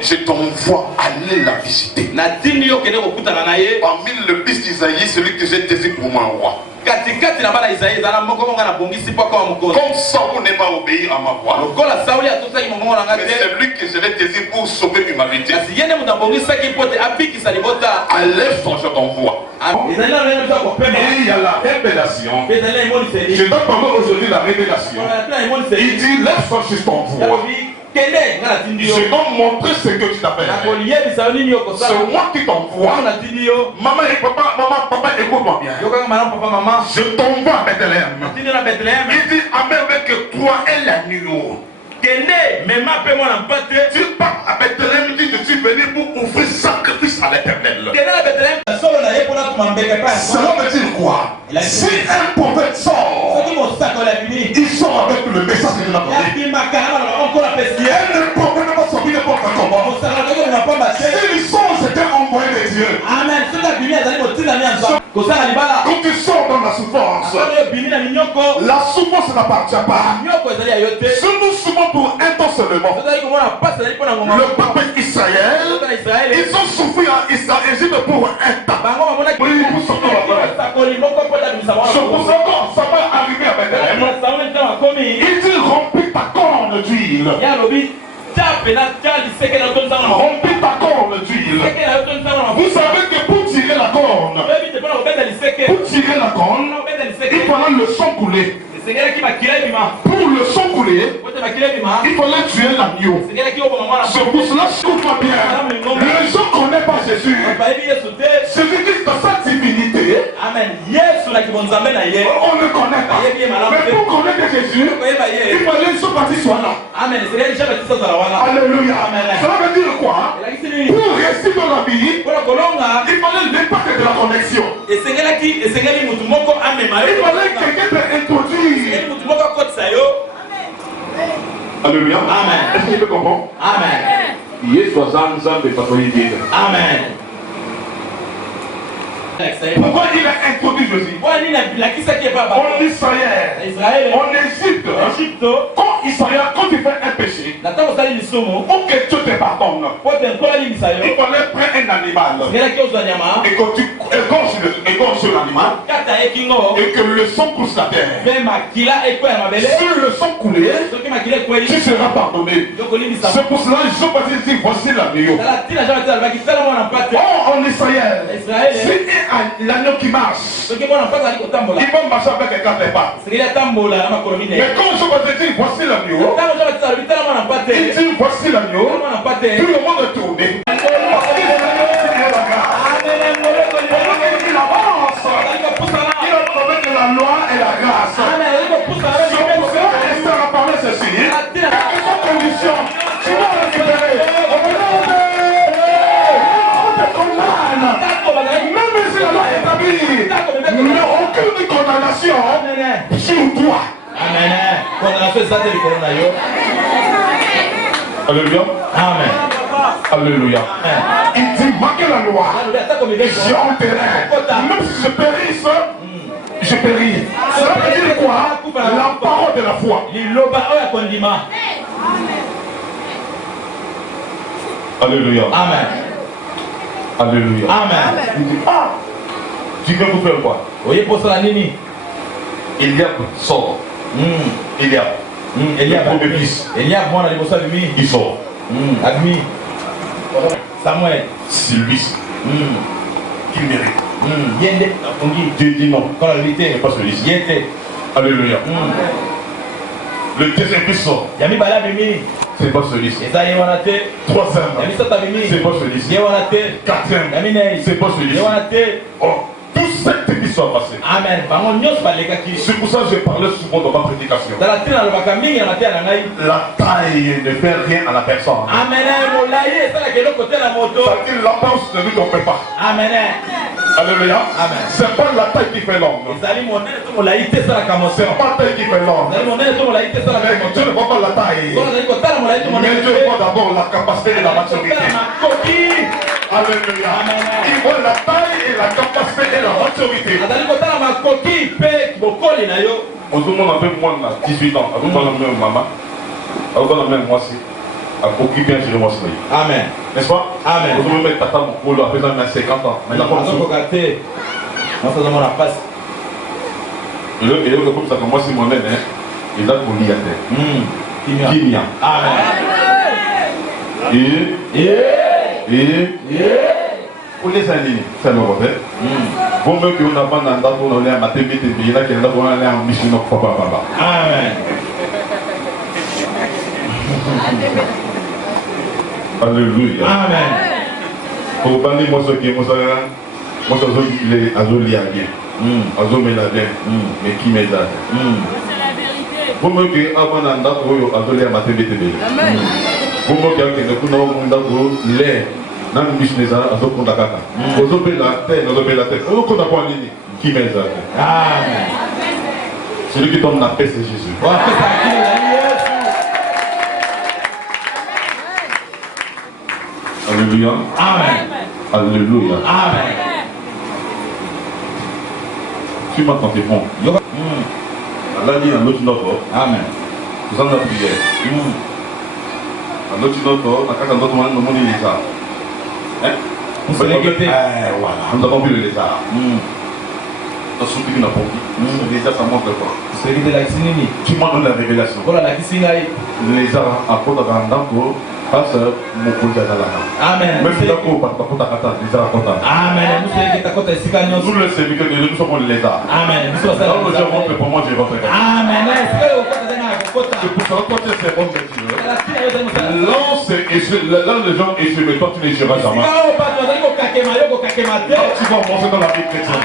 Je t'envoie aller la visiter. Parmi le fils d'Isaïe, celui que j'ai désiré pour moi un roi. Comme Saoul n'est pas obéi à ma voix, mais c'est lui que je l'ai désiré pour sauver l'humanité. Enlève son jeu d'envoi. Et il y a la révélation. Je dois parler aujourd'hui de la révélation. Il dit, lève son jeu d'envoi. Je dois montrer ce que tu t'appelles. C'est moi qui t'envoie. Maman et papa, écoute-moi bien. Je t'envoie à Bethléem. Il dit, amène avec toi et l'agneau. Tu pars à Bethléem, il dit, je suis venu pour offrir sacrifice à l'Éternel. Cela veut dire quoi? Si un prophète sort, il sort avec le message que Dieu a donné. Un prophète ne va sortir n'importe comment. Si ils sont, c'était envoyé de Dieu. Quand tu sors dans la souffrance, la souffrance n'appartient pas. Si nous souffrons pour un temps seulement, le peuple Israël, ils ont souffert en Égypte pour un temps. d'huile. Remplis ta corne d'huile. Vous savez que pour tirer la corne, il fallait le sang couler. Pour le sang couler, il fallait tuer l'agneau. C'est pour cela, écoute-moi bien. Les gens ne connaissent pas Jésus. Celui qui est dans sa divinité, on ne connaît pas. Mais pour connaître Jésus, il fallait que ce parti soit là. Alléluia. Cela veut dire quoi? Pour rester dans la vie, il fallait l'impact de la connexion. Il fallait quelqu'un t'introduire. Alléluia. Amen. Est-ce que tu comprends? Amen. Amen. Pourquoi il a introduit Jésus? En Israël, en Égypte, quand il fait un péché, pour que Dieu te pardonne, il fallait prendre un animal et que tu égorges l'animal et que le sang coule sur la terre. Si le sang coulait, tu seras pardonné. C'est pour cela que Jean-Baptiste dit voici l'agneau. En Israël, si l'agneau qui marche, il va marcher avec un quatre pas. Mais quand Jean-Baptiste dit voici l'agneau, il dit voici l'agneau, tout le monde est tourné. Il avance, il a trouvé de la loi et la grâce. C'est pour cela que Esther a parlé ceci. Quelles sont les conditions? Tu vas récupérer. Même si la loi est établie, mais aucune condamnation sur toi. Alléluia. Amen. Alléluia. Il dit marquez la loi. J'ai enterré. Même si je périsse, je péris. Cela veut dire quoi? La parole de la foi. Alléluia. Amen. Alléluia. Amen. Il dit, ah, tu veux vous faire quoi? Il Il y a sort. Il y a. Il sort. Samuel. C'est lui qui mérite. Dieu dit non. n'est pas celui-ci. Alléluia. Le deuxième qui sort. C'est pas celui-ci. Troisième. C'est pas celui-ci. Quatrième. C'est pas celui-ci. Oh, tout cette qui soit passé. Amen. C'est pour ça que je parlais souvent dans ma prédication. La taille ne fait rien à la personne. Amen. C'est-à-dire l'apparence ne lui trompe pas. Amen. Alléluia. Amen. C'est pas la taille qui fait l'homme. C'est pas la taille qui fait l'homme. Mais Dieu ne voit pas la taille. Mais Dieu voit d'abord la capacité et la maturité. Alléluia. Il voit la taille et la capacité et la maturité. On se demande un peu moins de 18 ans. On la même maman. On la même moi aussi. Occupé un gérer moi aussi. Amen. N'est-ce pas? Amen. On peut mettre tata mon polo après ça, 50 ans. Mais la force. Et le comme ça, moi, c'est mon aîné. Il a pour l'y aller. Kimia. Amen. Et pour les années, ça me rappelle. Bon, même qu'on n'a pas d'andat pour aller à ma TV, il y en a qui ont aller en mission de papa. Amen. Alléluia. Amen. Pour parler, moi, ce qui est moi, ça, il est azoli à bien. Azoli à bien. Mais qui m'aide à pour me que avant d'anda pour azoli à ma TV. Pour me que nous n'avons l'air. Nan business à ce qu'on a kaka. Aux opé la terre, on qu'on a pas nini. Qui m'aide à Amen. Celui qui donne la paix, c'est Jésus. Alléluia. Amen. Alléluia. Amen. Tu m'entends, t'es bon. Allah dit un autre note. Amen. Vous en avez prière. Un autre note, on a qu'à d'autres moments, on dit les arts. Vous savez que voilà, nous avons vu les lézards. On a soutenu la pompe. Déjà, ça montre quoi? Tu m'en donnes la révélation. Les apôtres d'Andako, pasteur, mon côté à la Amen. Même si d'accord, pas les arabes. Amen. Nous le serviteurs de Dieu, nous sommes les arabes. Amen. Alors le Dieu rentre pour moi, je rentre. Amen. C'est pour ça que quand c'est bon, là, les gens échouent, mais toi, tu n'échoueras jamais. Quand tu vas monter dans la vie chrétienne.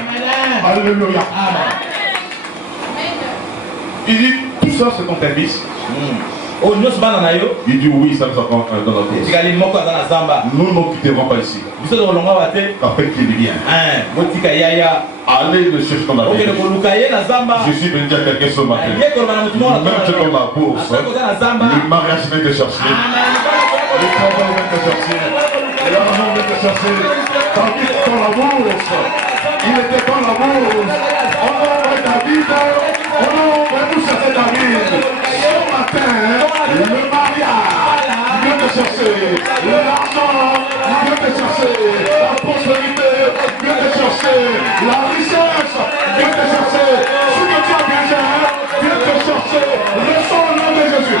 Alléluia. Il dit, tout ça, c'est ton service. Il dit oui, ça nous a dans la course. Nous ne quitterons pas ici. Après qu'il vient. Allez le chercher dans la vie. Je suis venu dire à quelqu'un ce matin. Même si dans la bourse, le mariage vient te chercher. Le travail vient te chercher. L'argent vient te chercher. Ta vie est dans la bourse. Il était dans la bourse. On envoie David. On va nous chercher David. Ce matin, le mariage vient te chercher. L'argent vient te chercher. La prospérité vient te chercher. La richesse vient te chercher. Ce que tu as besoin vient te chercher. Ressens le nom de Jésus.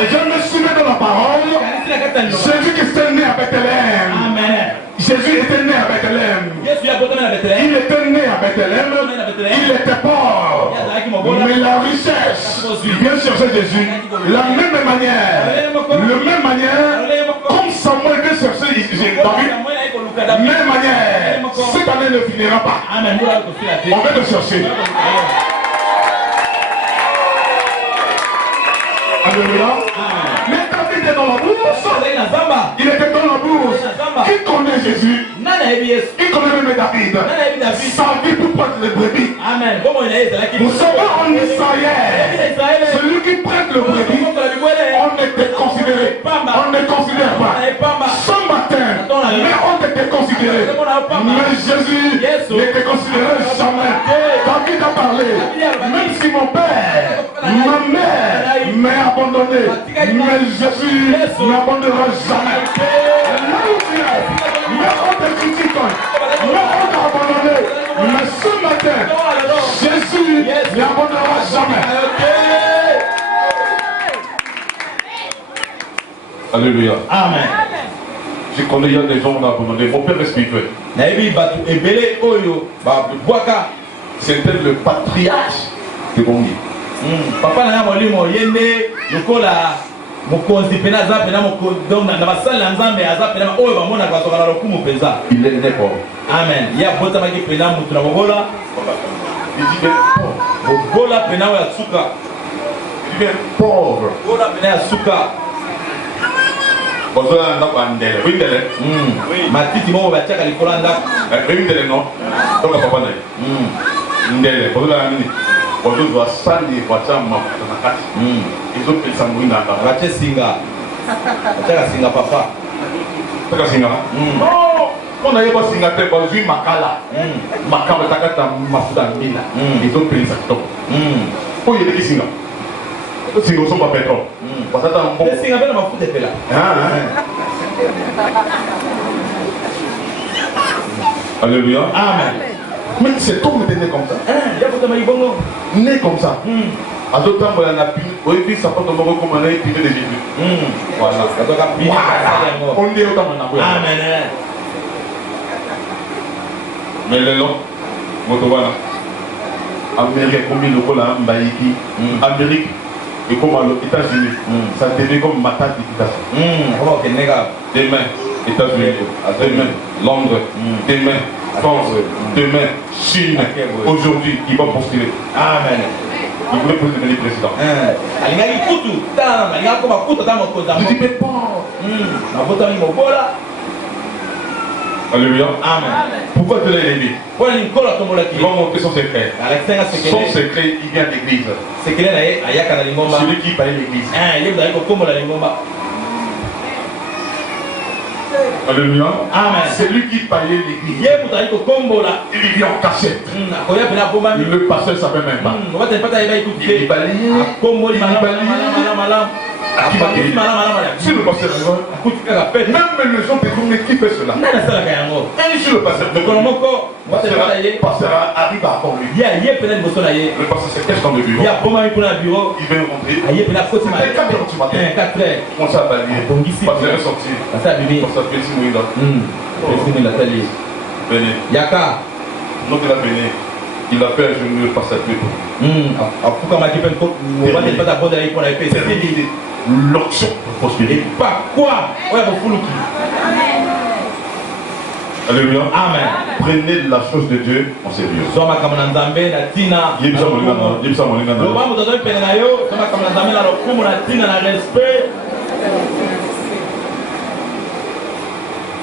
Et je me souviens de la parole. Jésus qui était né à Bethléem. Jésus était né à Bethléem. Il était né à Bethléem. Il était pauvre. Mais la richesse vient chercher Jésus. La même manière, comme Samuel vient chercher David, même manière, cette année ne finira pas. On va te chercher. Alléluia. Mais David était dans la bourse. Il était dans la bourse. Qui connaît Jésus? Qui connaît même David? Sa vie pour prendre les brebis. Vous savez, en Israël, celui qui prête le brebis, on était considéré. On ne considère pas. Ce matin, mais on était considéré. Mais Jésus n'était considéré jamais. David a parlé. Même si mon père, ma mère m'a abandonné, mais Jésus n'abandonnera jamais. Là où tu es, mais on te critique, mais on t'a abandonné. Mais ce matin, Jésus n'abandonnera jamais. Alléluia. Amen. Je connais, il y a des gens qui ont abandonné. Mon père est spirituel. C'était le patriarche de Bongi. Papa n'a pas dit yende yokola mokonzi pena za pena donc na basala nzambe aza pena oyo bamona kwa tokala lokumu penza. Il est né pauvre. Amen. Ya bota maki pena mutu na bobola. Il dit bien pauvre. Bobola pena ya tsuka. Il dit bien pauvre. Bobola pena ya tsuka. Bozola ndako andele. Oui ndele. Matiti mo ba tchaka likola ndako. Oui ndele non. Donc papa na. Ndele. Bozola nini? Aujourd'hui, doit s'allier pour ça, ma kati. Ils ont pris ça mourir dans la tête. Singa. Tchaka singa papa. Tchaka singa. Non. On a eu pas singa tête, on a vu makala. Makala takata mafuta mina. Ils ont pris ça top. Pour y aller singa. Singa sont pas pétrole. Parce que un bon. Singa ben mafuta est là. Alléluia. Amen. Mais cet homme était né comme ça. Né comme ça. À d'autres temps, on a vu ça pas tomber comme on a été de Jésus. Voilà. On dit autant maintenant. Amen. Mais le long, Motowana, Amérique, comme il le colle à Mbaïki, Amérique, et comme aux États-Unis, ça devient comme ma tête d'équitation. Demain, États-Unis, demain, Londres, demain, France, demain, Chine, aujourd'hui, il va postuler. Amen. Il voulait devenir président. Je dis, mais pas. Alléluia. Amen. Pourquoi tu l'as aimé? Il va montrer son secret. Son secret, il vient d'église. Celui qui paye l'église. Alléluia. Amen. C'est lui qui payait l'église. Il vit en cachette. Le pasteur ne savait même pas. Il est balayé. qui va guérir. Si le pasteur même les gens détournés qui fait cela. Et si le pasteur arrive à accomplir. Le pasteur c'est qu'est-ce qu'on de bureau. Il vient rentrer. C'est 4 heures du matin. On s'est balayer. Pasteur est sorti. Pasteur Pessi Mouila. Venez. Yaka. Donc il a venu. Il a fait un genou de pasteur Pessi. L'option pour prospérer. Pas quoi? Ouais, Alléluia. Amen. Prenez la chose de Dieu en sérieux.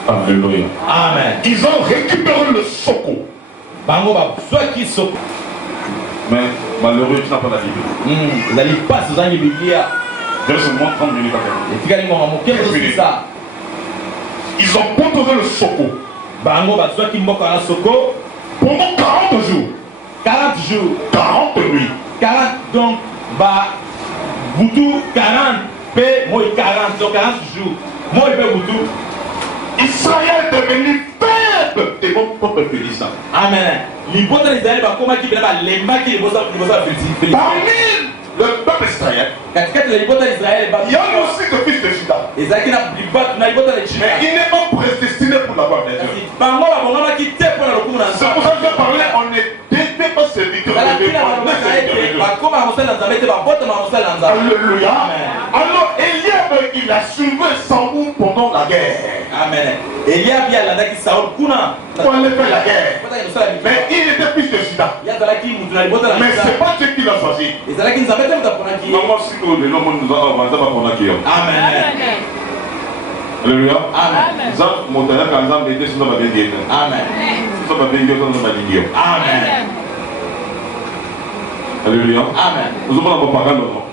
Alléluia. Amen. Ils ont récupéré le soko. Mais malheureux, tu n'as pas la Bible. J'ai seulement 30 minutes à faire. Ils ont contourné le soko. Pendant 40 jours. 40 jours. 40 nuits. 40 donc, Boutou 40, moi 40, donc 40 jours. Moi il fait Boutou. Israël est devenu peuple de mon peuple Philistins. Amen. L'important d'Israël, comment qui les parmi le peuple Israël, il y a aussi le fils de Judas. Mais il n'est pas prédestiné pour l'avoir des yeux. C'est pour ça que je parlais, on n'était pas serviteur. Alléluia. Alors Eliab, il a soulevé Saoul pendant la guerre. Amen. Eliab, il y a la qui Saoul kuna. Pour aller faire la guerre. Mais il était fils de Judas. Mais c'est pas Dieu qui l'a choisi. Maman, si nous le nom nous a avancé, on a qui. Amen. Alléluia. Amen. Ça, mon tailleur, quand ça m'a été sur la vie. Amen. Ça m'a bien dit, ça m'a dit. Amen. Alléluia. Amen. Nous avons pas parlé, non.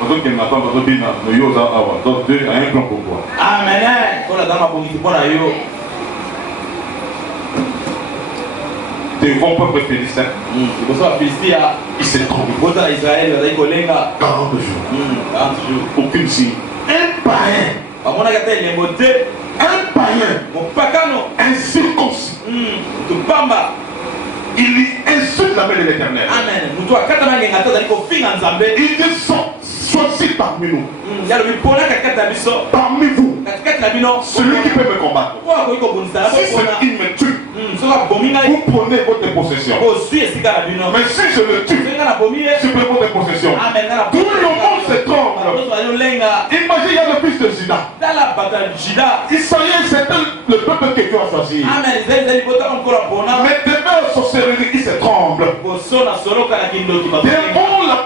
Parce qu'il n'a pas besoin de dire, nous y avons donc Dieu a un plan pour toi. Amen. Pour la dame, pour la yo. Tes bons peuples philistins. Il s'est trompé. 40 jours. 40 jours. Aucune signe. Un païen. Un païen. Un circoncis. Il insulte la main de l'Éternel. Amen. Il dit choisi parmi nous. Parmi vous. Celui qui peut me combattre. Si il me tue, vous prenez votre possession. Mais si je le tue, je prends votre possession. Tout le monde se trompe. Imagine, il y a le fils de Judas. Israël, c'était le peuple que Dieu a choisi. Mais demain, sorcellerie, il se tremble. Devant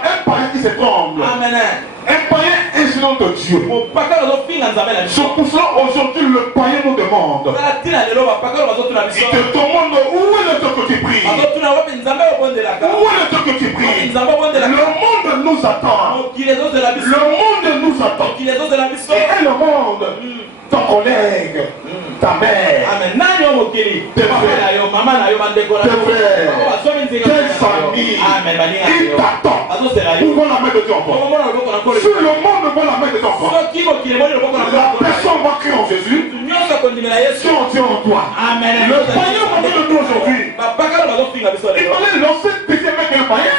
un païen qui se tremble. Un païen insolent de Dieu. C'est pour cela aujourd'hui le païen nous demande. Il te demande où est le Dieu que tu pries. Où est le Dieu que tu pries. Le monde nous attend. Le monde nous attend. Et le monde, ton collègue, ta mère, tes frères, quelle famille, il t'attend. Où va la main de Dieu encore? Si le monde voit la main de Dieu encore, la personne va crier en Jésus. Si on dit en toi, le païen va dire de nous aujourd'hui. Il fallait lancer le deuxième mec et le païen.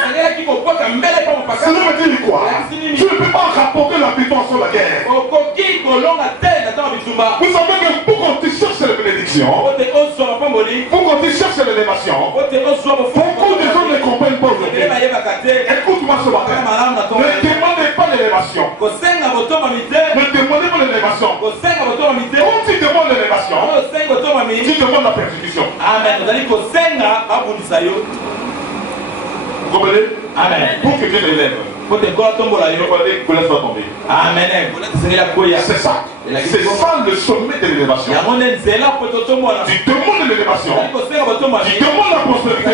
Cela veut dire quoi? Tu ne peux pas rapporter la victoire sur la guerre. Vous savez que pour qu'on te cherche la bénédiction, pour qu'on te cherche l'élévation, beaucoup de gens ne comprennent pas aujourd'hui. Écoute-moi ce matin. Ne demandez pas l'élévation. Ne demandez pas l'élévation. Quand tu demandes l'élévation, tu demandes la persécution. Vous comprenez? Amen. Pour que Dieu l'élève, il faut que laisse pas tomber. Amen. C'est ça. C'est ça le sommet de l'élévation. Tu demandes l'élévation. Tu demandes la prospérité.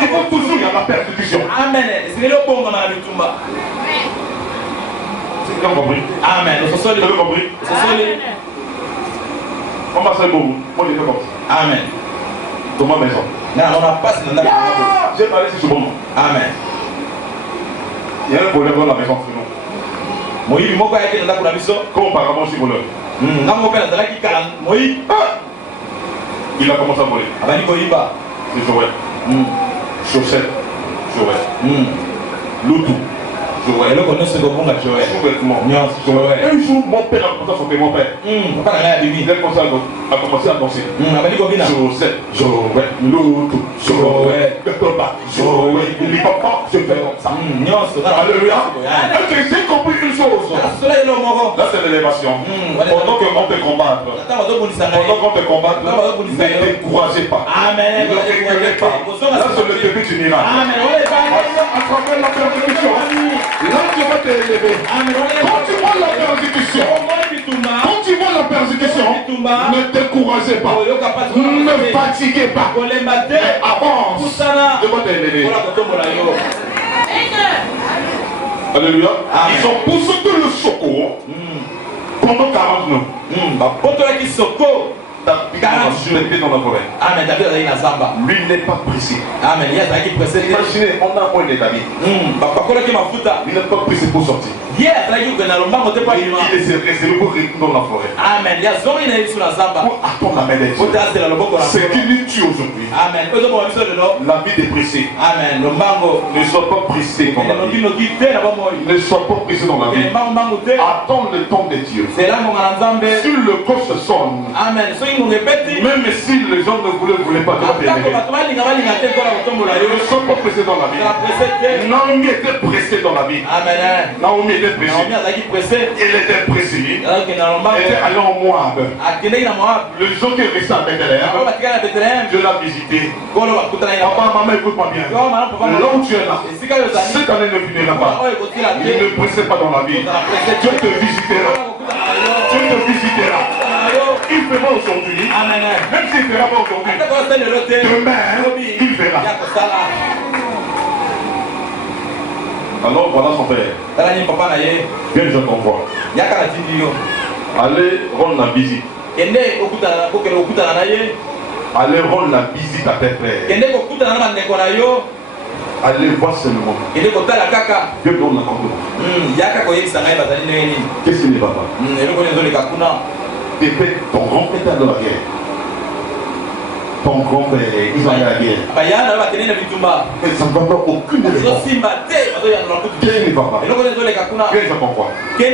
Il faut toujours y avoir la persécution. Amen. Vous avez compris? Amen. Vous avez compris? On va faire beaucoup. Moi, je fais comme ça. Amen. Dans ma maison. J'ai parlé sur ce moment. Amen. Il y a un problème dans la maison, sinon. Comme auparavant chez voleur. Il a commencé à voler. C'est Joël. Chaussette. Joël. Loutou. Joël. Sous-vêtements. Un jour, mon père a commencé à chanter, mon père. Il a commencé à danser. Chaussette. Joël. Loutou. Joël. Joël. Il dit papa, je fais comme ça. Alléluia. Est-ce que j'ai compris une chose? Là, c'est l'élévation. Pendant qu'on te combatte, ne découragez pas. Ne reculez pas. Là, c'est le début du miracle. À travers la persécution, là, tu vas t'élever. Quand tu vois la persécution, ne découragez pas. Ne fatiguez pas. Mais avance. Tu vas t'élever. Alléluia. Ils ont poussé tout le secours pendant 40 jours. David dans la forêt. Lui n'est pas pressé. Imaginez, on a un de David. Il n'est pas pressé pour sortir. Il est réservé pour retourner dans la forêt. Pour attendre la main de Dieu. Ce qui nous tue aujourd'hui. La vie est pressée. Ne sois pas pressé dans la vie. Ne sois pas pressé dans la vie. Attends le temps de Dieu. Si le coche sonne, même si les gens ne voulaient pas te bénéficier, ne sois pas pressé dans la vie. Naomi était pressé dans la vie. Naomi était pressé. Il était pressé. Il était allé en Moab. Le jour qui est resté à Bethléem, Dieu l'a visité. Papa, maman, écoute-moi bien. Là où tu es là, cette année ne finira pas. Il ne pressait pas dans la vie. Dieu te visitera. Dieu te visitera. Il fera aujourd'hui. Même s'il ne fera pas aujourd'hui, demain, il fera. Alors voilà son père. Viens, je t'envoie. Allez rendre la visite. Allez rendre la visite à tes frères. Allez voir seulement. Viens dans l'accordement. Qu'est-ce qu'il ne va pas? Ton grand-père est dans la guerre. Ton grand-père, ils ont allé à la guerre. Mais ça ne va pas aucune élément. Qu'est-ce qui ne va pas? Qu'est-ce qu'on croit? De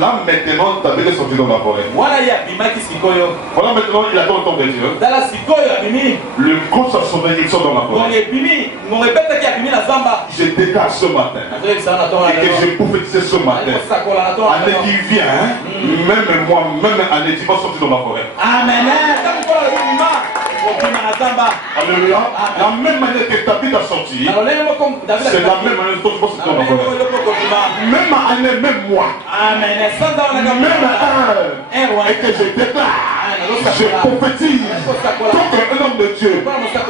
là maintenant, tu avais sorti dans la forêt. Voilà maintenant, il attend le temps de Dieu. Le gros a sauvé, ils sont dans la forêt. Je déclare ce matin. Et que je prophétise ce matin. Année qui vient, même moi, même année qui va sortir dans la forêt. Amen. Alléluia. La même manière que David a sorti, c'est la même manière que tu vas sortir dans la forêt. Même année, même mois, même heure, et que je déclare, je prophétise contre un homme de Dieu,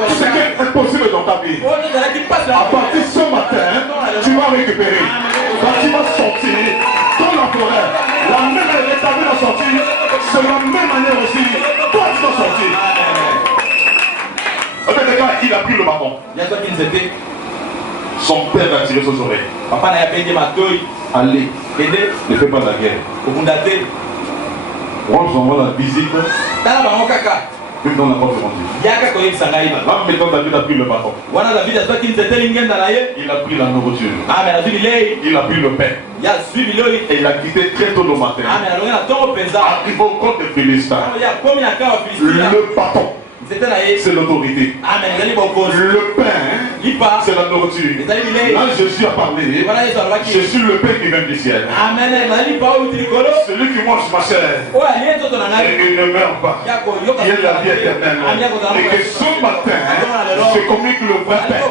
ce qui est impossible dans ta vie. À partir de ce matin, tu vas récupérer. Quand tu vas sortir dans la forêt, la même manière que David a sorti, c'est la même manière aussi, toi tu vas sortir. Il a pris le bâton. Son père a tiré ses oreilles. Allez, ne fais pas la guerre. Rends-moi la visite. Même dans la porte de Dieu. Là maintenant David a pris le bâton. Il a pris la nourriture. Il a pris le pain. Et il a quitté très tôt le matin. Arrivé au camp des Philistins. Le bâton, c'est l'autorité. Le pain, c'est la nourriture. Là, Jésus a parlé. Je suis le pain qui vient du ciel. Celui qui mange ma chair et il ne meurt pas. Il est la vie éternelle. Et que ce matin, je communique le vrai pain.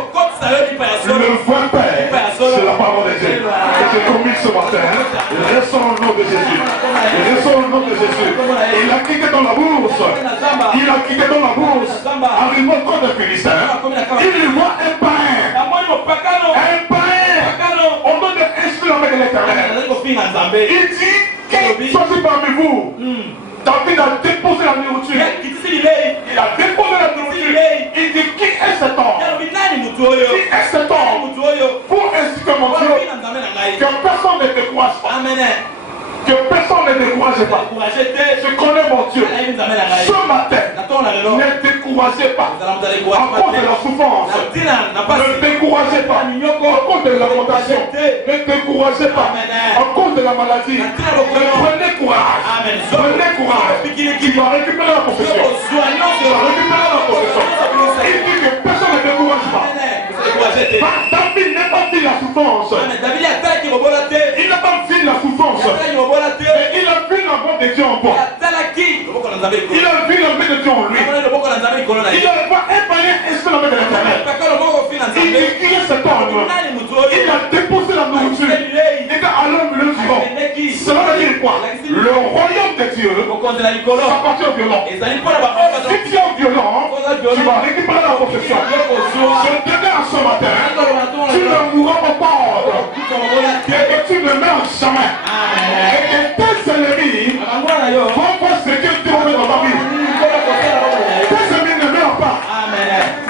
Le vrai pain, c'est la parole de Dieu. Et je communique ce matin. Restons au nom de Jésus. Restons au nom de Jésus. Il a quitté dans la bourse. Il a quitté dans la bourse. Arrivé au camp des Philistins, il voit un pain. Un pain. On donne un esprit avec l'Éternel. Il dit qu'il choisit parmi vous. David a déposé la nourriture. Il a déposé la nourriture. Il dit qui est cet homme? Qui est cet homme? Pour inciter mon Dieu que personne ne te croise pas. Que découragez pas. Je connais mon Dieu. Ce matin, ne découragez pas. À cause de la souffrance, ne découragez pas. À cause de la lamentation, ne découragez pas. À cause de la maladie, prenez courage. Prenez courage. Tu vas récupérer la possession. Tu vas récupérer la possession. Il dit que personne ne décourage pas. David n'a pas vu la souffrance. Il n'a pas vu la souffrance. Mais il a vu la main de Dieu en toi. Il a vu la main de Dieu en lui. Il a pas un païen inscrit la main de l'Éternel. Il dit qu'il est cet homme. Il a déposé la nourriture. Et à l'homme le vivant. Cela veut dire quoi? Le royaume de Dieu appartient au violent. Si tu es violent, tu vas récupérer la possession. Je te dis à ce matin, tu ne mourras pas par ordre. Et que tu ne meurs jamais. Et que tes ennemis vont voir ce que tu vas mettre dans ta vie. Tes ennemis ne meurent pas.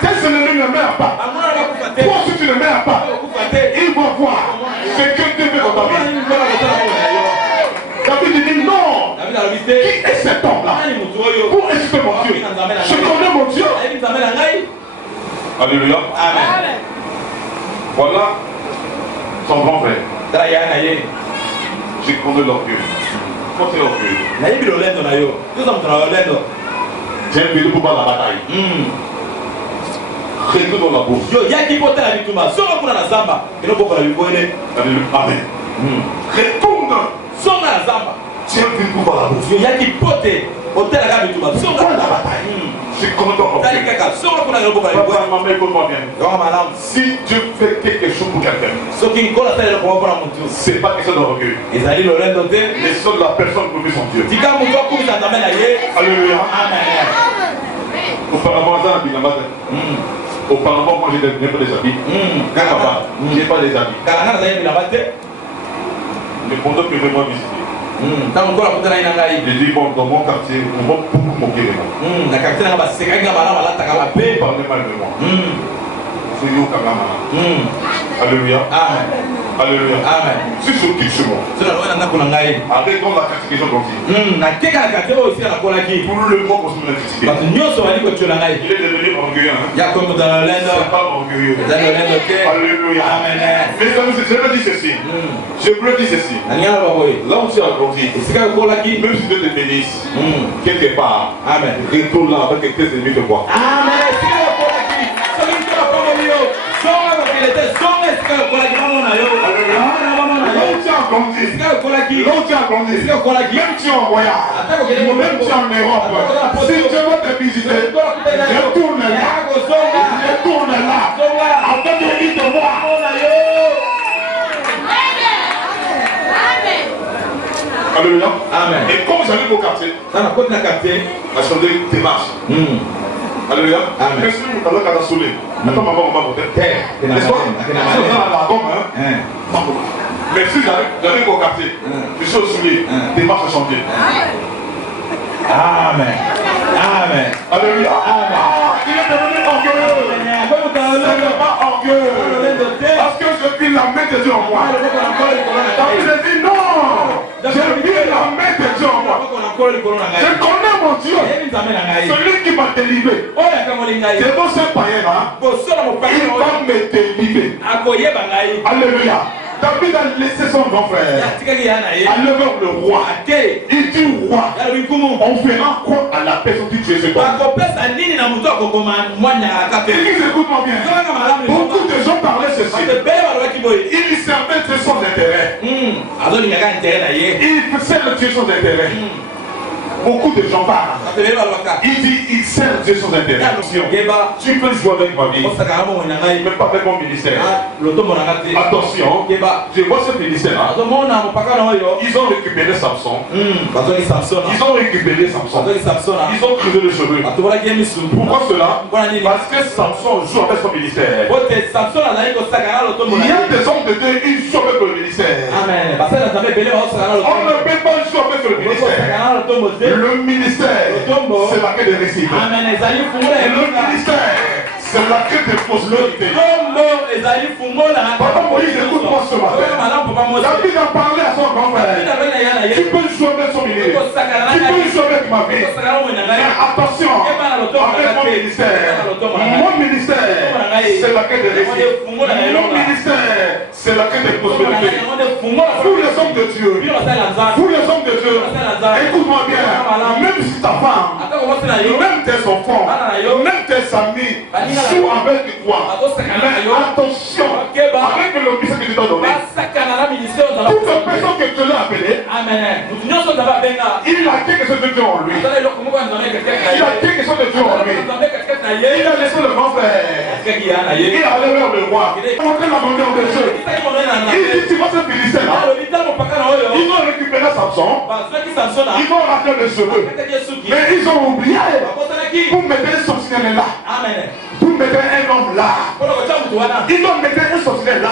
Tes ennemis ne meurent pas. Toi si tu ne meurs pas, ils vont voir ce que tu mets dans ta vie. David dit non. Qui est cet homme-là pour insulter mon Dieu? Je connais mon Dieu. Alléluia. Amen. Voilà son grand frère. J'ai connu l'orgueil. Quand c'est l'orgueil? J'ai un vélo pour battre la bataille. Retourne dans la bourse. Amen. Retourne. J'ai un vélo pour battre la bourse. La bataille. Je connais ton orgueil. Papa, maman, écoute-moi bien. Si Dieu fait quelque chose pour quelqu'un, c'est pas question d'orgueil. Les seuls de la personne pour son Dieu. Alléluia. Auparavant, auparavant, moi j'ai pas des habits. Papa, j'ai pas des habits. Le pendant que je vais visiter. J'ai dit, bon, dans mon quartier, on va beaucoup moquer de moi. Parler mal de moi. C'est nous qui avons. Alléluia. Alléluia. Si je dis sur moi, arrêtons la critication continue. Pour le mot qu'on se met critiquer. Il est devenu orgueilleux. C'est pas orgueilleux. Alléluia. Mes amis, je veux dire ceci. Je veux dire ceci. Là où tu as grandi, même si Dieu te bénisse, quelque part, retourne là avec tes ennemis te voient. Même tu es en voyage, même tu es en Europe, si tu veux te visiter, retourne là, afin de venir te voir. Alléluia. Amen. Et comme j'arrive au quartier, la chanter tes marches. Alléluia. Amen. Est-ce que vous avez qu'à la soleil? Attends, maman, on va voter. N'est-ce pas? Mais si j'arrive au quartier, je suis au soulier, tes marches à chanter. Amen. Amen. Alléluia. Amen. Il est devenu orgueilleux. Ce n'est pas orgueilleux. Parce que je vis la main de Dieu en moi. David a dit non. Je vis la main de Dieu en moi. Je connais mon Dieu. Celui qui m'a délivré. C'est bon, c'est païen. Il va me délivrer. Alléluia. David a laissé son grand frère. A levé le roi. Il dit roi. On fera quoi à la personne qui tue cet homme? Écoute-moi bien. Beaucoup de gens parlaient ceci. Il servait de son intérêt. Il sert de son intérêt. Beaucoup de gens parlent. Il dit, il sert Dieu sans intérêt. Tu peux jouer avec ma vie, mais pas avec mon ministère. Attention, je vois ce ministère-là. Ils ont récupéré Samson. Ils ont récupéré Samson. Ils ont creusé le cheveu. Pourquoi cela? Parce que Samson joue avec son ministère. Il y a des hommes de Dieu, ils jouent avec le ministère. On ne peut pas jouer avec le ministère. Le ministère, c'est la clé de récit. Le ministère, c'est la clé de prospérité. Papa Moïse, écoute-moi ce matin. David a parlé à son grand frère. Tu peux sauver son ministère. Tu peux sauver ma vie. Mais attention, avec mon ministère, c'est la quête de réussite. Mon ministère, c'est la quête de prospérité. Vous les hommes de Dieu, écoute-moi bien, même si ta femme, même tes enfants, même tes amis jouent avec toi, mais attention, avec le ministère que tu dois donner, toute personne que tu l'as appelé, il a quelque chose de Dieu en lui. Il a quelque chose de Dieu en lui. Il a laissé le grand frère. Il a levé le roi. Il a montré la grandeur de Dieu. Il dit, tu vois ce Philistin là, ils ont récupéré Samson, ils vont rentrer les cheveux. Mais ils ont oublié pour mettre un sorcier là. Pour mettre un homme là. Ils ont mis un sorcier là.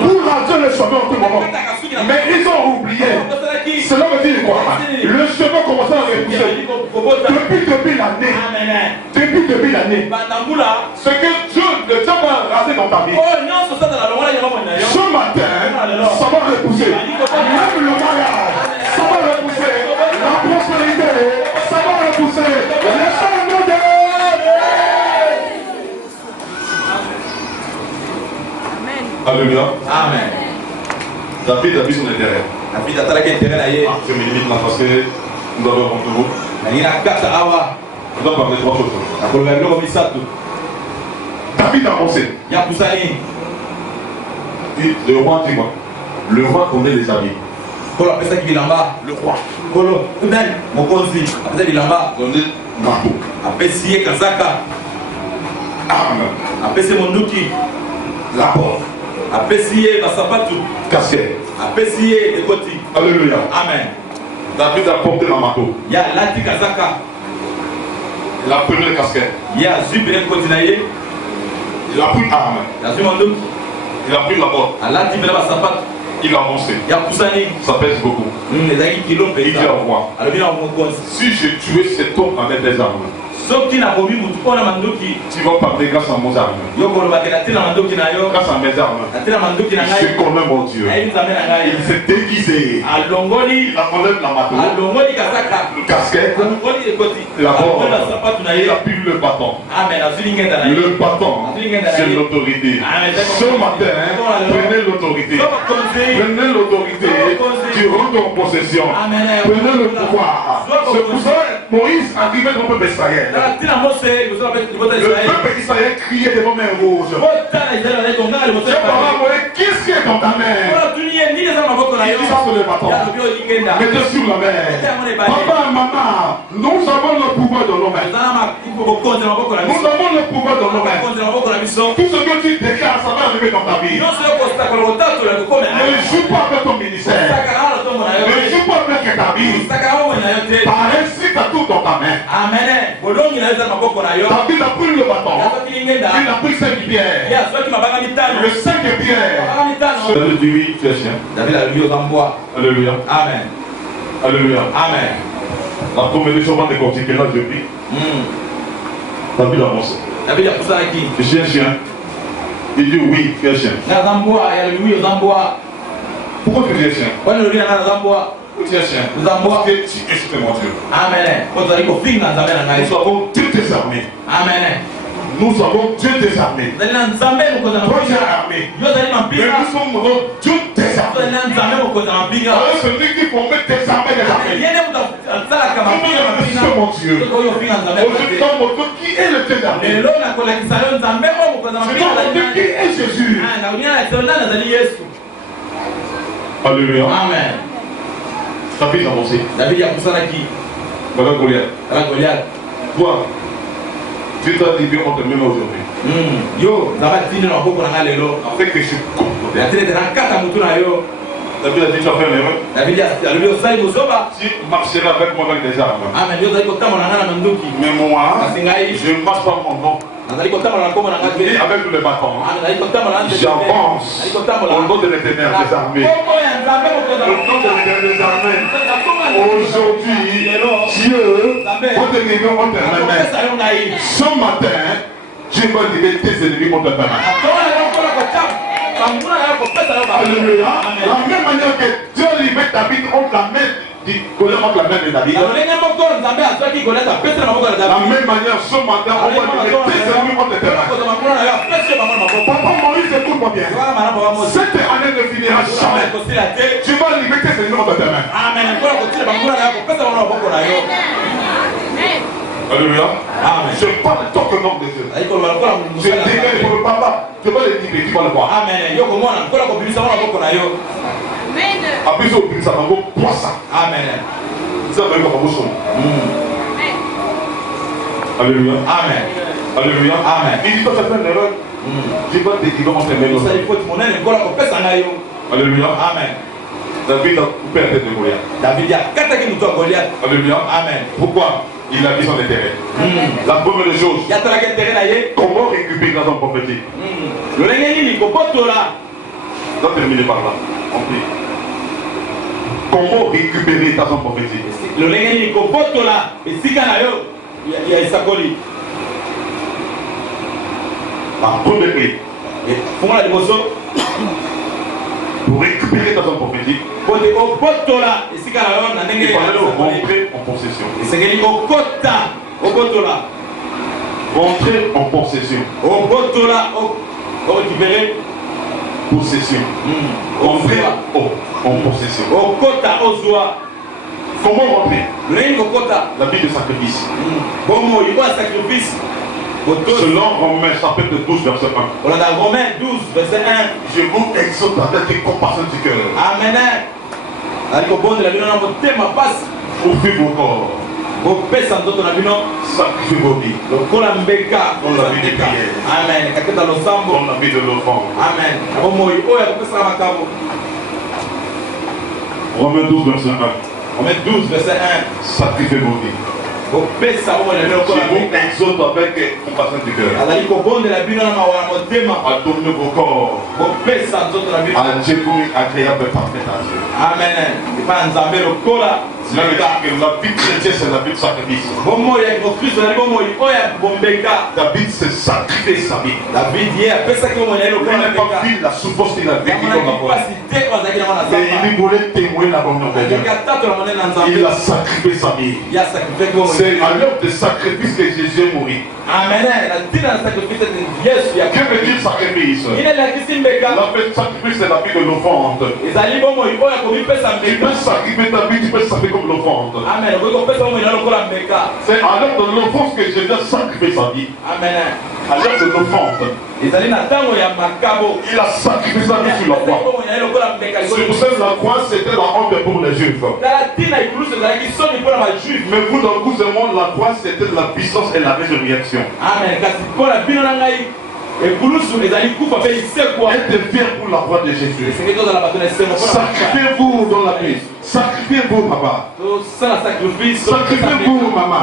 Pour rentrer les cheveux en tout moment. Mais ils ont oublié. Cela veut dire quoi? Le cheveu commence à repousser. Depuis l'année. Depuis l'année. Ce que Dieu va raser dans ta vie. Ce matin, ça va repousser. Même le mariage, ça va repousser. La prospérité, ça va repousser. Les changements de... Alléluia. Amen. David a vu son intérêt. David a intérêt. Je me limite là parce que nous avons contre vous. Il y a 4 hours. On doit parler de 3 choses. David a avancé. Il y a Poussani. Le roi dit quoi? Le roi connaît les amis. Kolo apesa kibilamba. Le roi. Kolo nani mokonzi apesa bilamba. Connaît Marco. Apesi ye kazaka. Arme. Apesi monduki. La porte. Apesi ye basapatu. Casquette. Apesi ye ekoti. Alléluia. Amen. David a porté la marteau. Ya lati kazaka. La première casquette. Ya zubi ekoti na ye. Il a pris arme. Ya zubi monduki. Il a pris la porte. Alati bila basapatu. Il a avancé. Ya Poussani. Ça pèse beaucoup. Ezaki kilo Il dit au roi. Alors bien mokonzi. Si j'ai tué cet homme avec des armes, Soki na bobi mutu pona manduki. tu vas parler grâce à mes armes. Yo kolo bakela tina manduki na yo. Grâce à mes armes. Atina manduki na Je ngai. connais mon Dieu. Ayi nzambe na ngai. Il s'est déguisé. Alongoli. Il a enlevé la marteau. Alongoli kazaka. Le casquette. Alongoli ekoti. La porte. Alongoli sapatu na Il ye. a pris le bâton. Amen. Azuli ngenda na ye. Le bâton, c'est l'autorité. Ce matin, prenez l'autorité. Prenez l'autorité du rentre en possession. Prenez le pouvoir. C'est pour ça que Moïse arrivait dans le peuple d'Israël. Le peuple d'Israël criait devant main rouge. Qu'est-ce qui est dans ta main? Il dit ça sur le bâton. Mettez sur la main. Papa, maman, nous avons le pouvoir dans nos mains. Nous avons le pouvoir dans nos mains. Tout ce que tu déclares, ça va arriver dans ta vie. Ne joue pas avec ton ministère. Ne joue pas avec ta vie. Par ainsi, tu as tout dans ta main. David a pris le bâton. Il a pris 5 pierres. Le 5 pierres. David dit oui, tu es chien. Alléluia. Amen. Alléluia. Amen. La première chose, on va décortiquer là, je prie. David avance. David a poussé qui? Je suis un chien. Il dit oui, tu es chien. Pourquoi tu es chien? Pourquoi tu es chien? Parce que tu es mon Dieu. Amen. Nous avons Dieu désarmé. Amen. Nous avons Dieu désarmé. Première armée. Mais nous sommes Dieu désarmé. Alors celui qui formait désarmé les armées. C'est mon Dieu. Aujourd'hui, dans mon Dieu, qui est le désarmé? C'est dans mon Dieu qui est Jésus. Alléluia. Amen. David a avancé. David a poussé qui? Voilà Goliath. Goliath. Toi, tu t'as dit bien, on te met aujourd'hui. Yo, ça va tenir un peu pour aller là. Avec que je suis contre. La télé est dans 4 à Moutouna. David a dit, tu as fait une erreur. David a dit, tu marcheras avec moi avec des armes. Amen. Yo, Mais moi, je ne marche pas mon nom. Et avec le bâton, j'avance au nom de l'Éternel des armées. Au nom de l'Éternel des armées. Aujourd'hui, Dieu va te livrer entre mes mains. Ce matin, Dieu va livrer tes ennemis contre mes mains. Alléluia. La même manière que Dieu libère David, on la met Goliath entre la main de David. La même manière, ce matin, on va libérer tes ennemis contre tes mains. Papa Moïse, écoute-moi bien. Cette année ne finira jamais. Tu vas libérer tes ennemis contre tes mains. Alléluia. Je parle tant que nom de Dieu. Je dirai pour le papa, tu vas les libérer, tu vas le voir. Amen. Appuie sur le ça va vous poisson. Amen. Ça va être comme vous. Alléluia. Amen. Alléluia. Amen. Il dit toi tu fais une erreur. Tu vas te dire comment tu fais une erreur. Alléluia. Amen. David a coupé la tête de Goliath. David a attaqué Goliath. Alléluia. Amen. Pourquoi? Il a mis son intérêt. La première chose, comment récupérer dans son prophétique? Je dois terminer par là. On prie. Comment récupérer dans son prophétique? Par première clé. Pour récupérer dans son prophétique, il fallait le rentrer en possession. Rentrer en possession. Possession. Rentrer en possession. Comment rentrer? La vie de sacrifice. Selon Romains chapitre 12 verset 1. Romains 12 verset 1. Je vous exhorte avec une compassion du cœur. Amen. Ouvrez vos corps. Sacrifiez vos vies. Dans la vie de prière. Amen. Dans la vie de l'offrande. Amen. Romains 12 verset 1. Romains 12 verset 1. Sacrifiez vos vies. Je vous exhorte avec compassion du cœur. À donner vos corps à Dieu pour agréable et parfait à Dieu. Amen. La vie chrétienne, c'est la vie de sacrifice. David s'est sacrifié sa vie. Il n'a pas vu la souffrance qu'il a vécue dans la voie. Et il voulait témoigner la bonne nouvelle. Il a sacrifié sa vie. C'est à l'heure de sacrifice que Jésus est mort. Amen. Que veut dire sacrifice? La vie de sacrifice, c'est la vie de l'offrande. Tu peux sacrifier ta vie, tu peux sacrifier comme l'offrande. Amen. C'est à l'heure de l'offrande que Jésus a sacrifié sa vie. Amen. À l'heure de l'offrande. Il a sacrifié sa vie sur la croix. C'est pour ça que la croix c'était la honte pour les Juifs. Mais vous, dans vous et moi, la croix c'était la puissance et la résurrection. Amen. Être fier pour la croix de Jésus. Sacrifiez-vous dans la vie. Sacrifiez-vous, papa. Sacrifiez-vous, maman.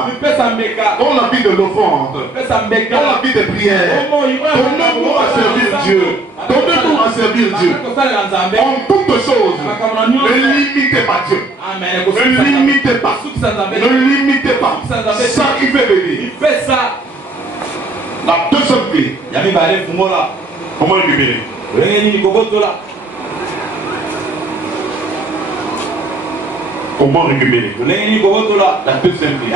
Dans la vie de l'offrande. Dans la vie de prière. Donnez-nous à servir Dieu. Donnez-nous à servir Dieu. En toutes choses. Ne limitez pas Dieu. Ne limitez pas. Ne limitez pas. Sacrifiez-vous. La deuxième clé. Comment récupérer? Comment récupérer? La deuxième clé.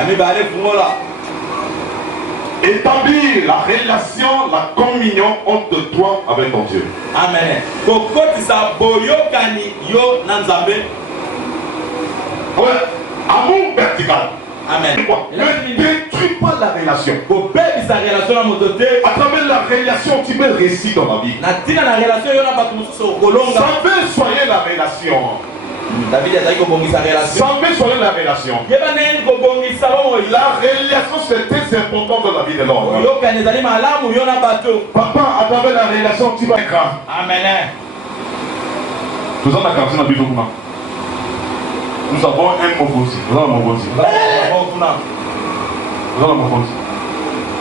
Établir la relation, la communion entre toi avec ton Dieu. Amen. Ouais. Amour vertical. Amen. Ne détruis pas la relation. À travers la relation, tu peux réussir dans la vie. Savez soyez la relation. Savez soyez la relation. La relation c'est très important dans la vie de l'homme. Papa, à travers la relation, tu vas être grand. Amen. Nous avons la carte dans la Bible. Nous avons un Mogosi. Nous avons un Mogosi.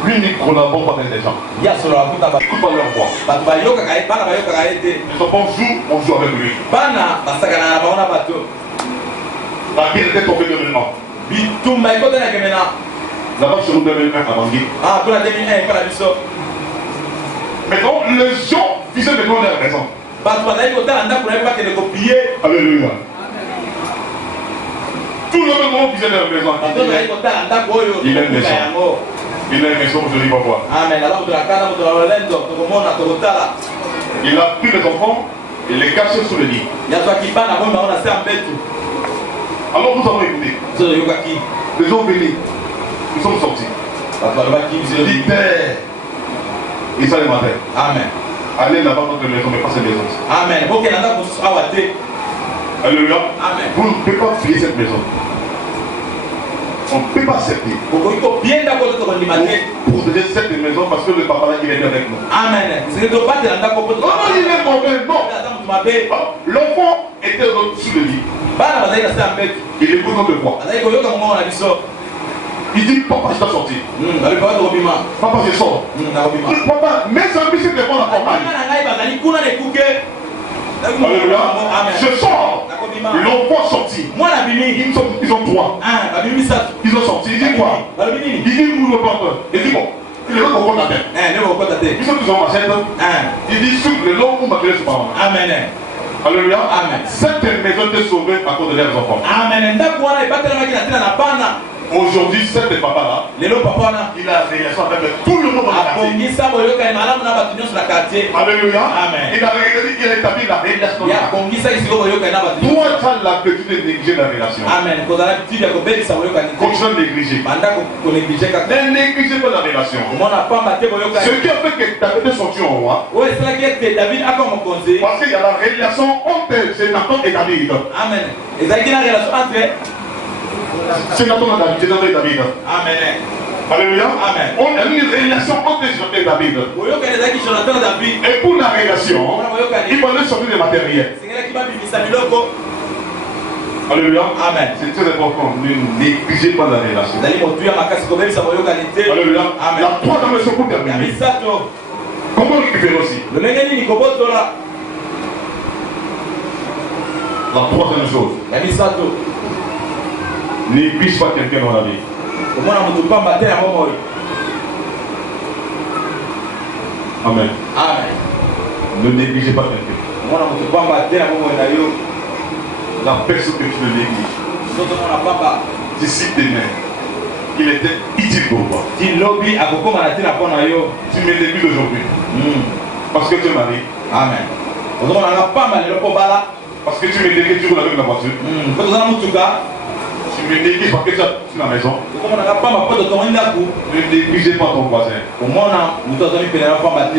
Lui, il collabore pas avec les gens. Il écoute pas leur voix. Les enfants jouent, on joue avec lui. La vie était tombée de maintenant. Là-bas, sur 2001 avant Guy. Maintenant, les gens disaient de leur raison. Alléluia. Tout le monde visait leur maison. Il a une maison. Il a une maison, je dis pourquoi. Il a pris les enfants et les caché sous le lit. Alors nous avons écouté. Les gens venus. Nous sommes sortis. J'ai dit Père. Et ça le matin. Amen. Allez là-bas dans notre maison, mais pas cette maison. Amen. Alléluia. Amen. Vous ne pouvez pas fuir cette maison. On ne peut pas accepter. Pour protéger cette maison parce que le papa là il est avec nous. Amen. Non, il est mauvais. Non. L'enfant était sous le lit. Il écoute notre voix. Il dit papa je dois sortir. Papa je sors. Papa mes amis se défendent la campagne. Alléluia. Je sors. L'enfant sorti. Ils ont trois. Ils ont sorti. Il dit quoi? Il dit nous le porteur. Il dit bon. Il est là pour la tête. Ils sont tous en machette. Il dit sur le long où ma clé se parle. Amen. Alléluia. Amen. Cette maison est sauvée à cause de leurs enfants. Amen. Aujourd'hui, cet papa-là, il a relation avec tout le monde dans le quartier. Alléluia. Amen. Il a établi la relation. Toi, tu as l'habitude de négliger la relation. Amen. Continue de négliger. Ne négligez pas la relation. Ce qui a fait que David est sorti en roi, parce qu'il y a la relation entre Nathan et David. Amen. C'est Nathan et David. Amen. Alléluia. Amen. On a une relation entre Jonathan et David. Et pour la relation, il fallait sortir des matériels. Alléluia. Amen. C'est très important. Ne négligez pas la relation. Alléluia. Amen. La troisième leçon pour terminer. Comment récupérer aussi? La troisième chose. Néglige pas quelqu'un dans la vie. Amen. Amen. Ne négligez pas quelqu'un. La personne que tu ne négliges, d'ici demain, il était utile pour toi. Tu me négliges aujourd'hui. Parce que tu es marié. Amen. Parce que tu me négliges toujours avec la voiture. Tu me négliges parce que tu as la maison. Ne négligez pas ton voisin. Ne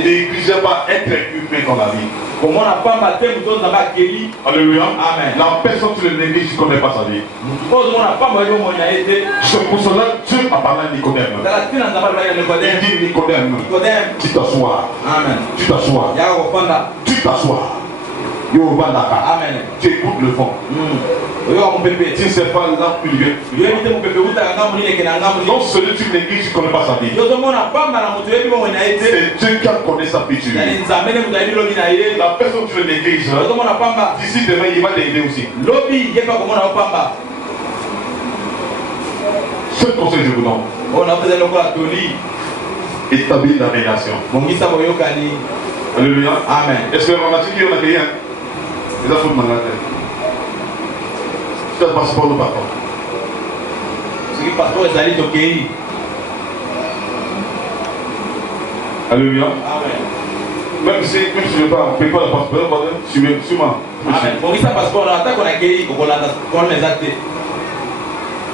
négligez pas être humain dans la vie. Alléluia. Amen. La personne tu le négliges, tu ne connais pas sa vie. C'est pour cela que Dieu a parlé à Nicodème. Il dit Nicodème, tu t'assois. Amen. Tu t'assois. Tu t'assois. Amen. Tu écoutes le vent. Tu ne sais pas là où il vient. Donc celui que tu négliges, tu ne connais pas sa vie. C'est Dieu qui a connu sa vie. La personne que tu le négliges, d'ici demain, il va t'aider aussi. Ce conseil je vous donne. Établir la relation. Alléluia. Amen. Est-ce que on a dit qu'il y en a rien? Les enfants de malade. C'est un passeport de papa. Alléluia. Amen. Même si je ne veux pas, paye pas le passeport, suis moi.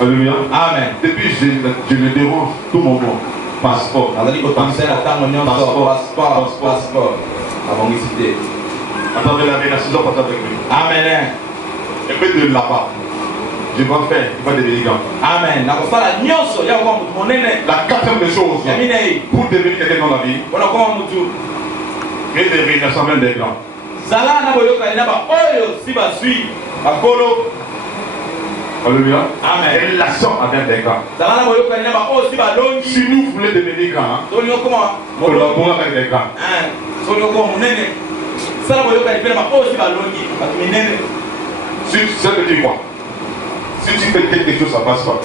Alléluia. Amen. Depuis, je le dérange tout mon monde. Passeport. Passeport. Attendez la relation, pas avec lui. Amen. Et puis de là-bas, je vais faire, il va devenir grand. Amen. La quatrième des choses, pour devenir quelqu'un dans la vie, et des relations avec des grands. Alléluia. Amen. Relation avec des grands. Si nous voulons devenir grands, collaborer avec des grands. Si tu sais que tu vois, si tu fais quelque chose, ça marche pas.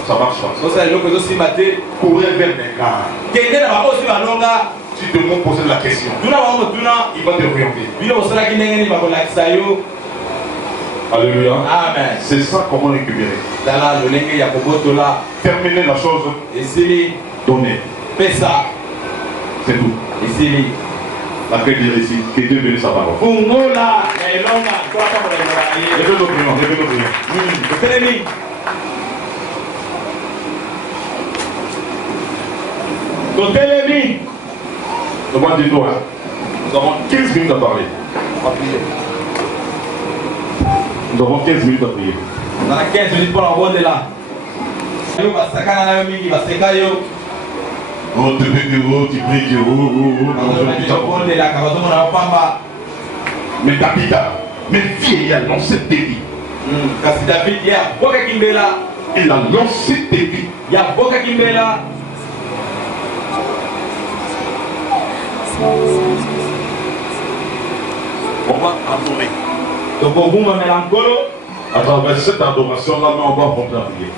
Courir vers des grands. Si tout le monde pose la question, il va te orienter. Alléluia. Amen. C'est ça comment récupérer. Terminer la chose. Donner. Fais ça. C'est tout. La clé dire ici, que Dieu bénisse sa parole. Levez nos prières, levez nos prières. Nous avons 15 minutes à parler. Nous avons 15 minutes à prier. Dans 15 minutes pour l'envoi de là. Oh, tu pries, mais David, mais vieillard, lancé tes vies. Il a lancé tes vies. On va adorer. À travers cette adoration-là, on va rentrer à prier.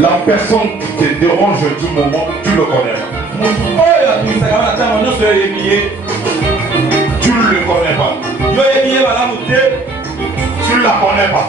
La personne qui te dérange du moment, tu le connais. Tu ne le connais pas. Tu ne la connais pas.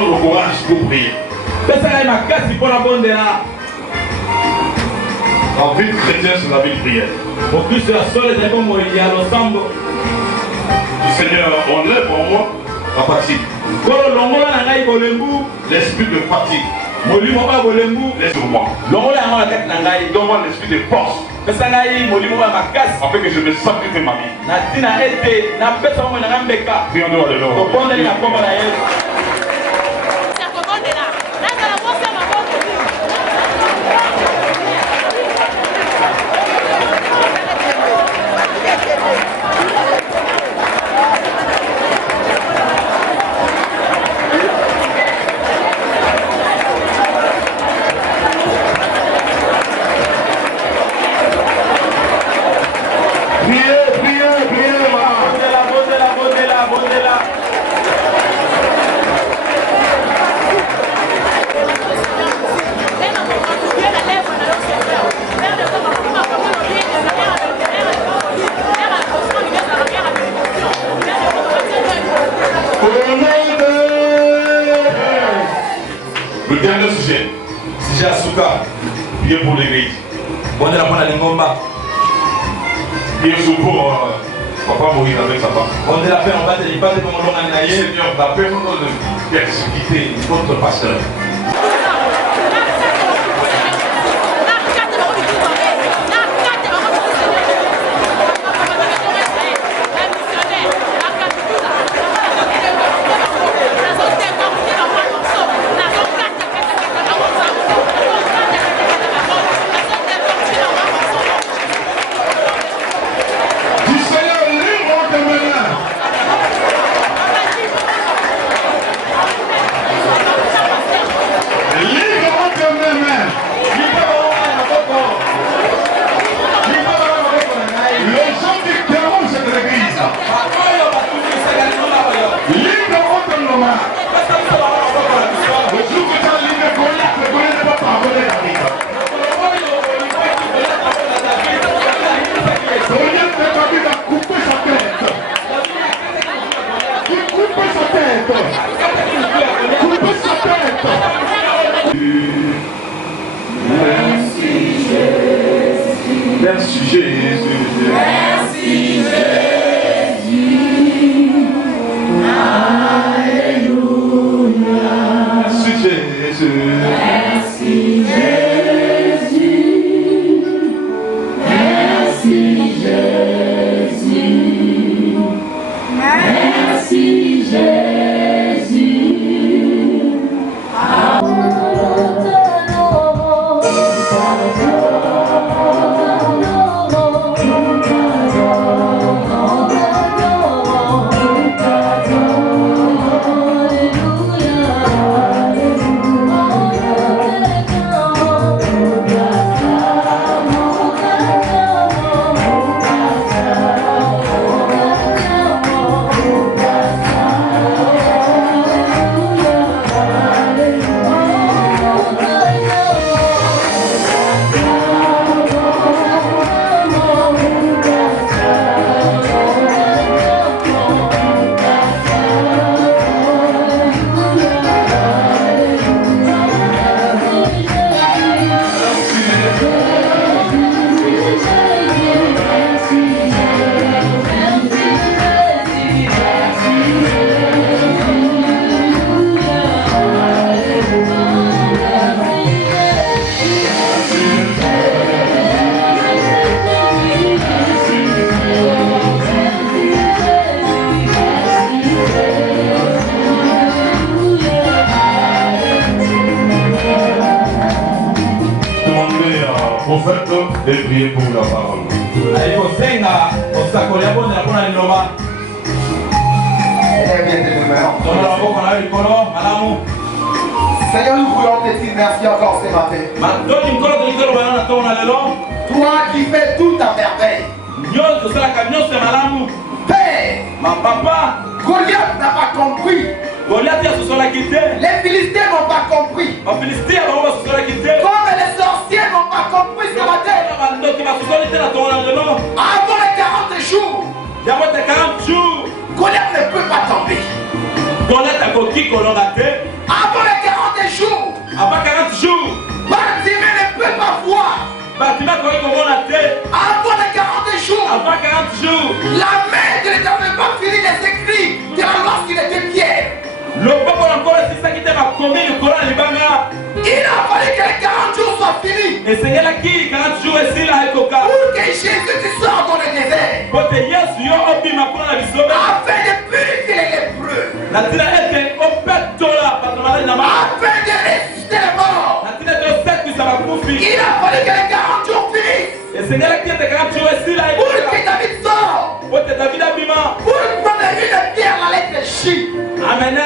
donne le courage pour prier. pesa ngai makasi mpona bondela La vie chrétienne, c'est la vie de prière. mokristo ya solo ezali bongo ya losambo. Seigneur, enlève en moi la fatigue. Kolo longola na ngai bolembu, L'esprit de fatigue. molimo ba bolembu, Laisse moi. longola yango na kati na ngai. Donne-moi l'esprit de force. Pesa ngai molimo ba makasi Afin que je me sacrifie ma vie. na ntina ete napesa bongo na ngai mbeka. Prions-nous à l'éloge. Tobondeli na kombo na Yesu. Le dernier sujet. Sujet ya suka. Priez pour l'église. Bondela mpona lingomba. Priez surtout pour Papa Moïse avec sa femme. Bondela mpe mobateli mpate mpe molongani na ye. Seigneur, la personne de persécuter notre pasteur. Merci Jésus. Merci Jésus. Alléluia. Merci Jésus. Merci Jésus. Merci Jésus. Merci Jésus. Prophète de prier pour la parole. Seigneur, nous voulons te dire merci encore ce matin. Toi qui fais tout à merveille. Père, Goliath n'a pas compris. Les Philistins n'ont pas compris. Comme les sorciers n'ont pas compris ce matin. Avant les 40 jours, Goliath ne peut pas tomber. Avant les 40 jours, Avant 40 jours, la main de l'Éternel va finir les écrits de la loi qu'il était Pierre. le peuple encore c'est ça qui t'a commis le Coran libanga. Il a fallu que les 40 jours soient finis Et c'est là qui 40 jours et si là et coca. pour que Jésus tu sors dans le désert Pote Yesu yo obi makona na bisobe. afin de purifier les lépreux, Na tina ete opetola patomala na ma. afin de ressusciter les morts. Na tina to setu sa bakufi. Il a fallu que les 40 jours finissent Et c'est là qui t'a 40 jours et si là et pour coca. que David sorte, Pote David abima. pour prendre une pierre, la lettre J, Amen.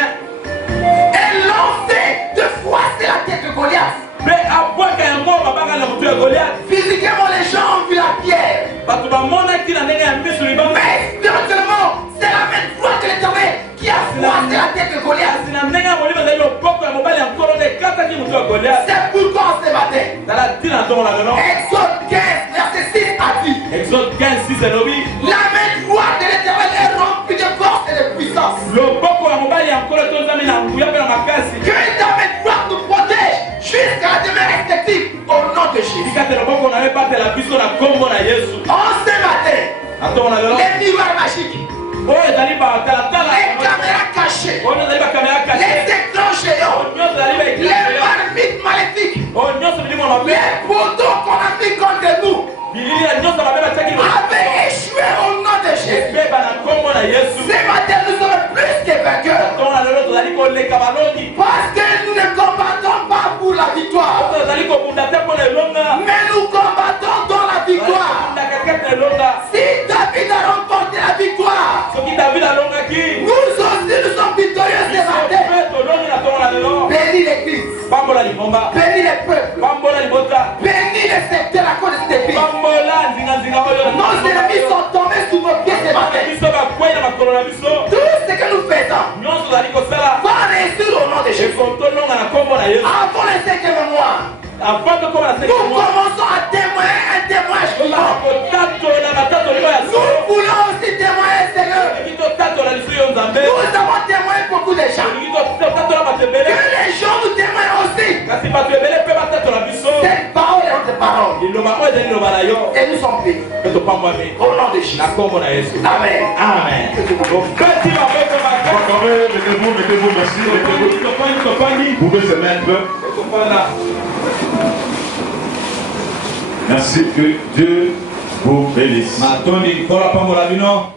et lancer de froisser la tête de Goliath. Pe abwaka ya mo babanga na mutu ya Goliath. Physiquement, les gens ont vu la pierre, Bato bamona ki na ndenge ya miso libanga. mais spirituellement, c'est la même foi que l'Éternel qui a froissé la tête de Goliath. Kasi na ndenge ya molimo ezali loboko ya mobali ya nkolo nde ekataki mutu ya Goliath. C'est pourquoi ce matin, Tala tina ntongo na lelo. Exode 15, verset 6 a dit, Exode 15, 6 elobi. la main droite de l'Éternel est remplie de force et de puissance. Loboko ya mobali ya nkolo tozami na nguya mpe na makasi. Que ta main droite nous protège jusqu'à la demeure respective au nom de Jésus. Tika te loboko na ye batela biso na kombo na Yesu. En ce matin, Na ntongo na lelo. les miroirs magiques, Oyo ezali batalatala. les caméras cachées, Oyo ezali bakamera kase. les écrans géants, Oyo nyonso ezali les baekele. marmites maléfiques, Oyo nyonso bilimo mabe. les poteaux qu'on a mis contre nous Bilili ya nyonso mabe batiaki avaient échoué au nom de Jésus. ebeba na kombo na Yesu. Ce matin, nous sommes plus que vainqueurs Ntongo na lelo tozali koleka balongi. parce que nous ne combattons pas pour la victoire, Tozali kobunda te mpo na elonga. mais nous combattons dans la victoire. Na katikati na elonga. Si David a remporté la victoire, Soki David alongaki. nous aussi nous sommes victorieux ce matin. Mpe tolongi na ntongo na lelo. Bénis l'église, Pambola libomba. bénis les peuples, Pambola libota. bénis les secteurs à cause de cette église. Pambola nzinga oyo. Nos ennemis sont tombés sous nos pieds ce matin. Biso bakwei na makolo na biso. Tout ce que nous faisons Nyonso tozali kosala. va réussir au nom de Jésus. Ekotolonga na kombo na Yesu. Avant le 5e mois, Avant tokoma na nous sekemo. commençons à témoigner un témoignage vivant. Kotatola matatoliko ya Nous solo. voulons aussi témoigner, Seigneur. Olingi totatola liso yo nzambe. Nous avons témoigné beaucoup de gens. Olingi totatola bato Que ebele. les gens nous témoignent aussi. Kasi bato ebele mpe batatola biso. Cette parole est notre parole. liloba oyo ezali liloba na yo. Et nous sommes bénis. Mpe topambwami Au nom de Jésus. na kombo na Yesu. Amen. Amen. Bopesi maboko makasi. Mettez-vous, merci. Mettez-vous. Topandi. Vous pouvez se mettre. Topanda. Merci, que Dieu vous bénisse. Matondi kola pambola bino.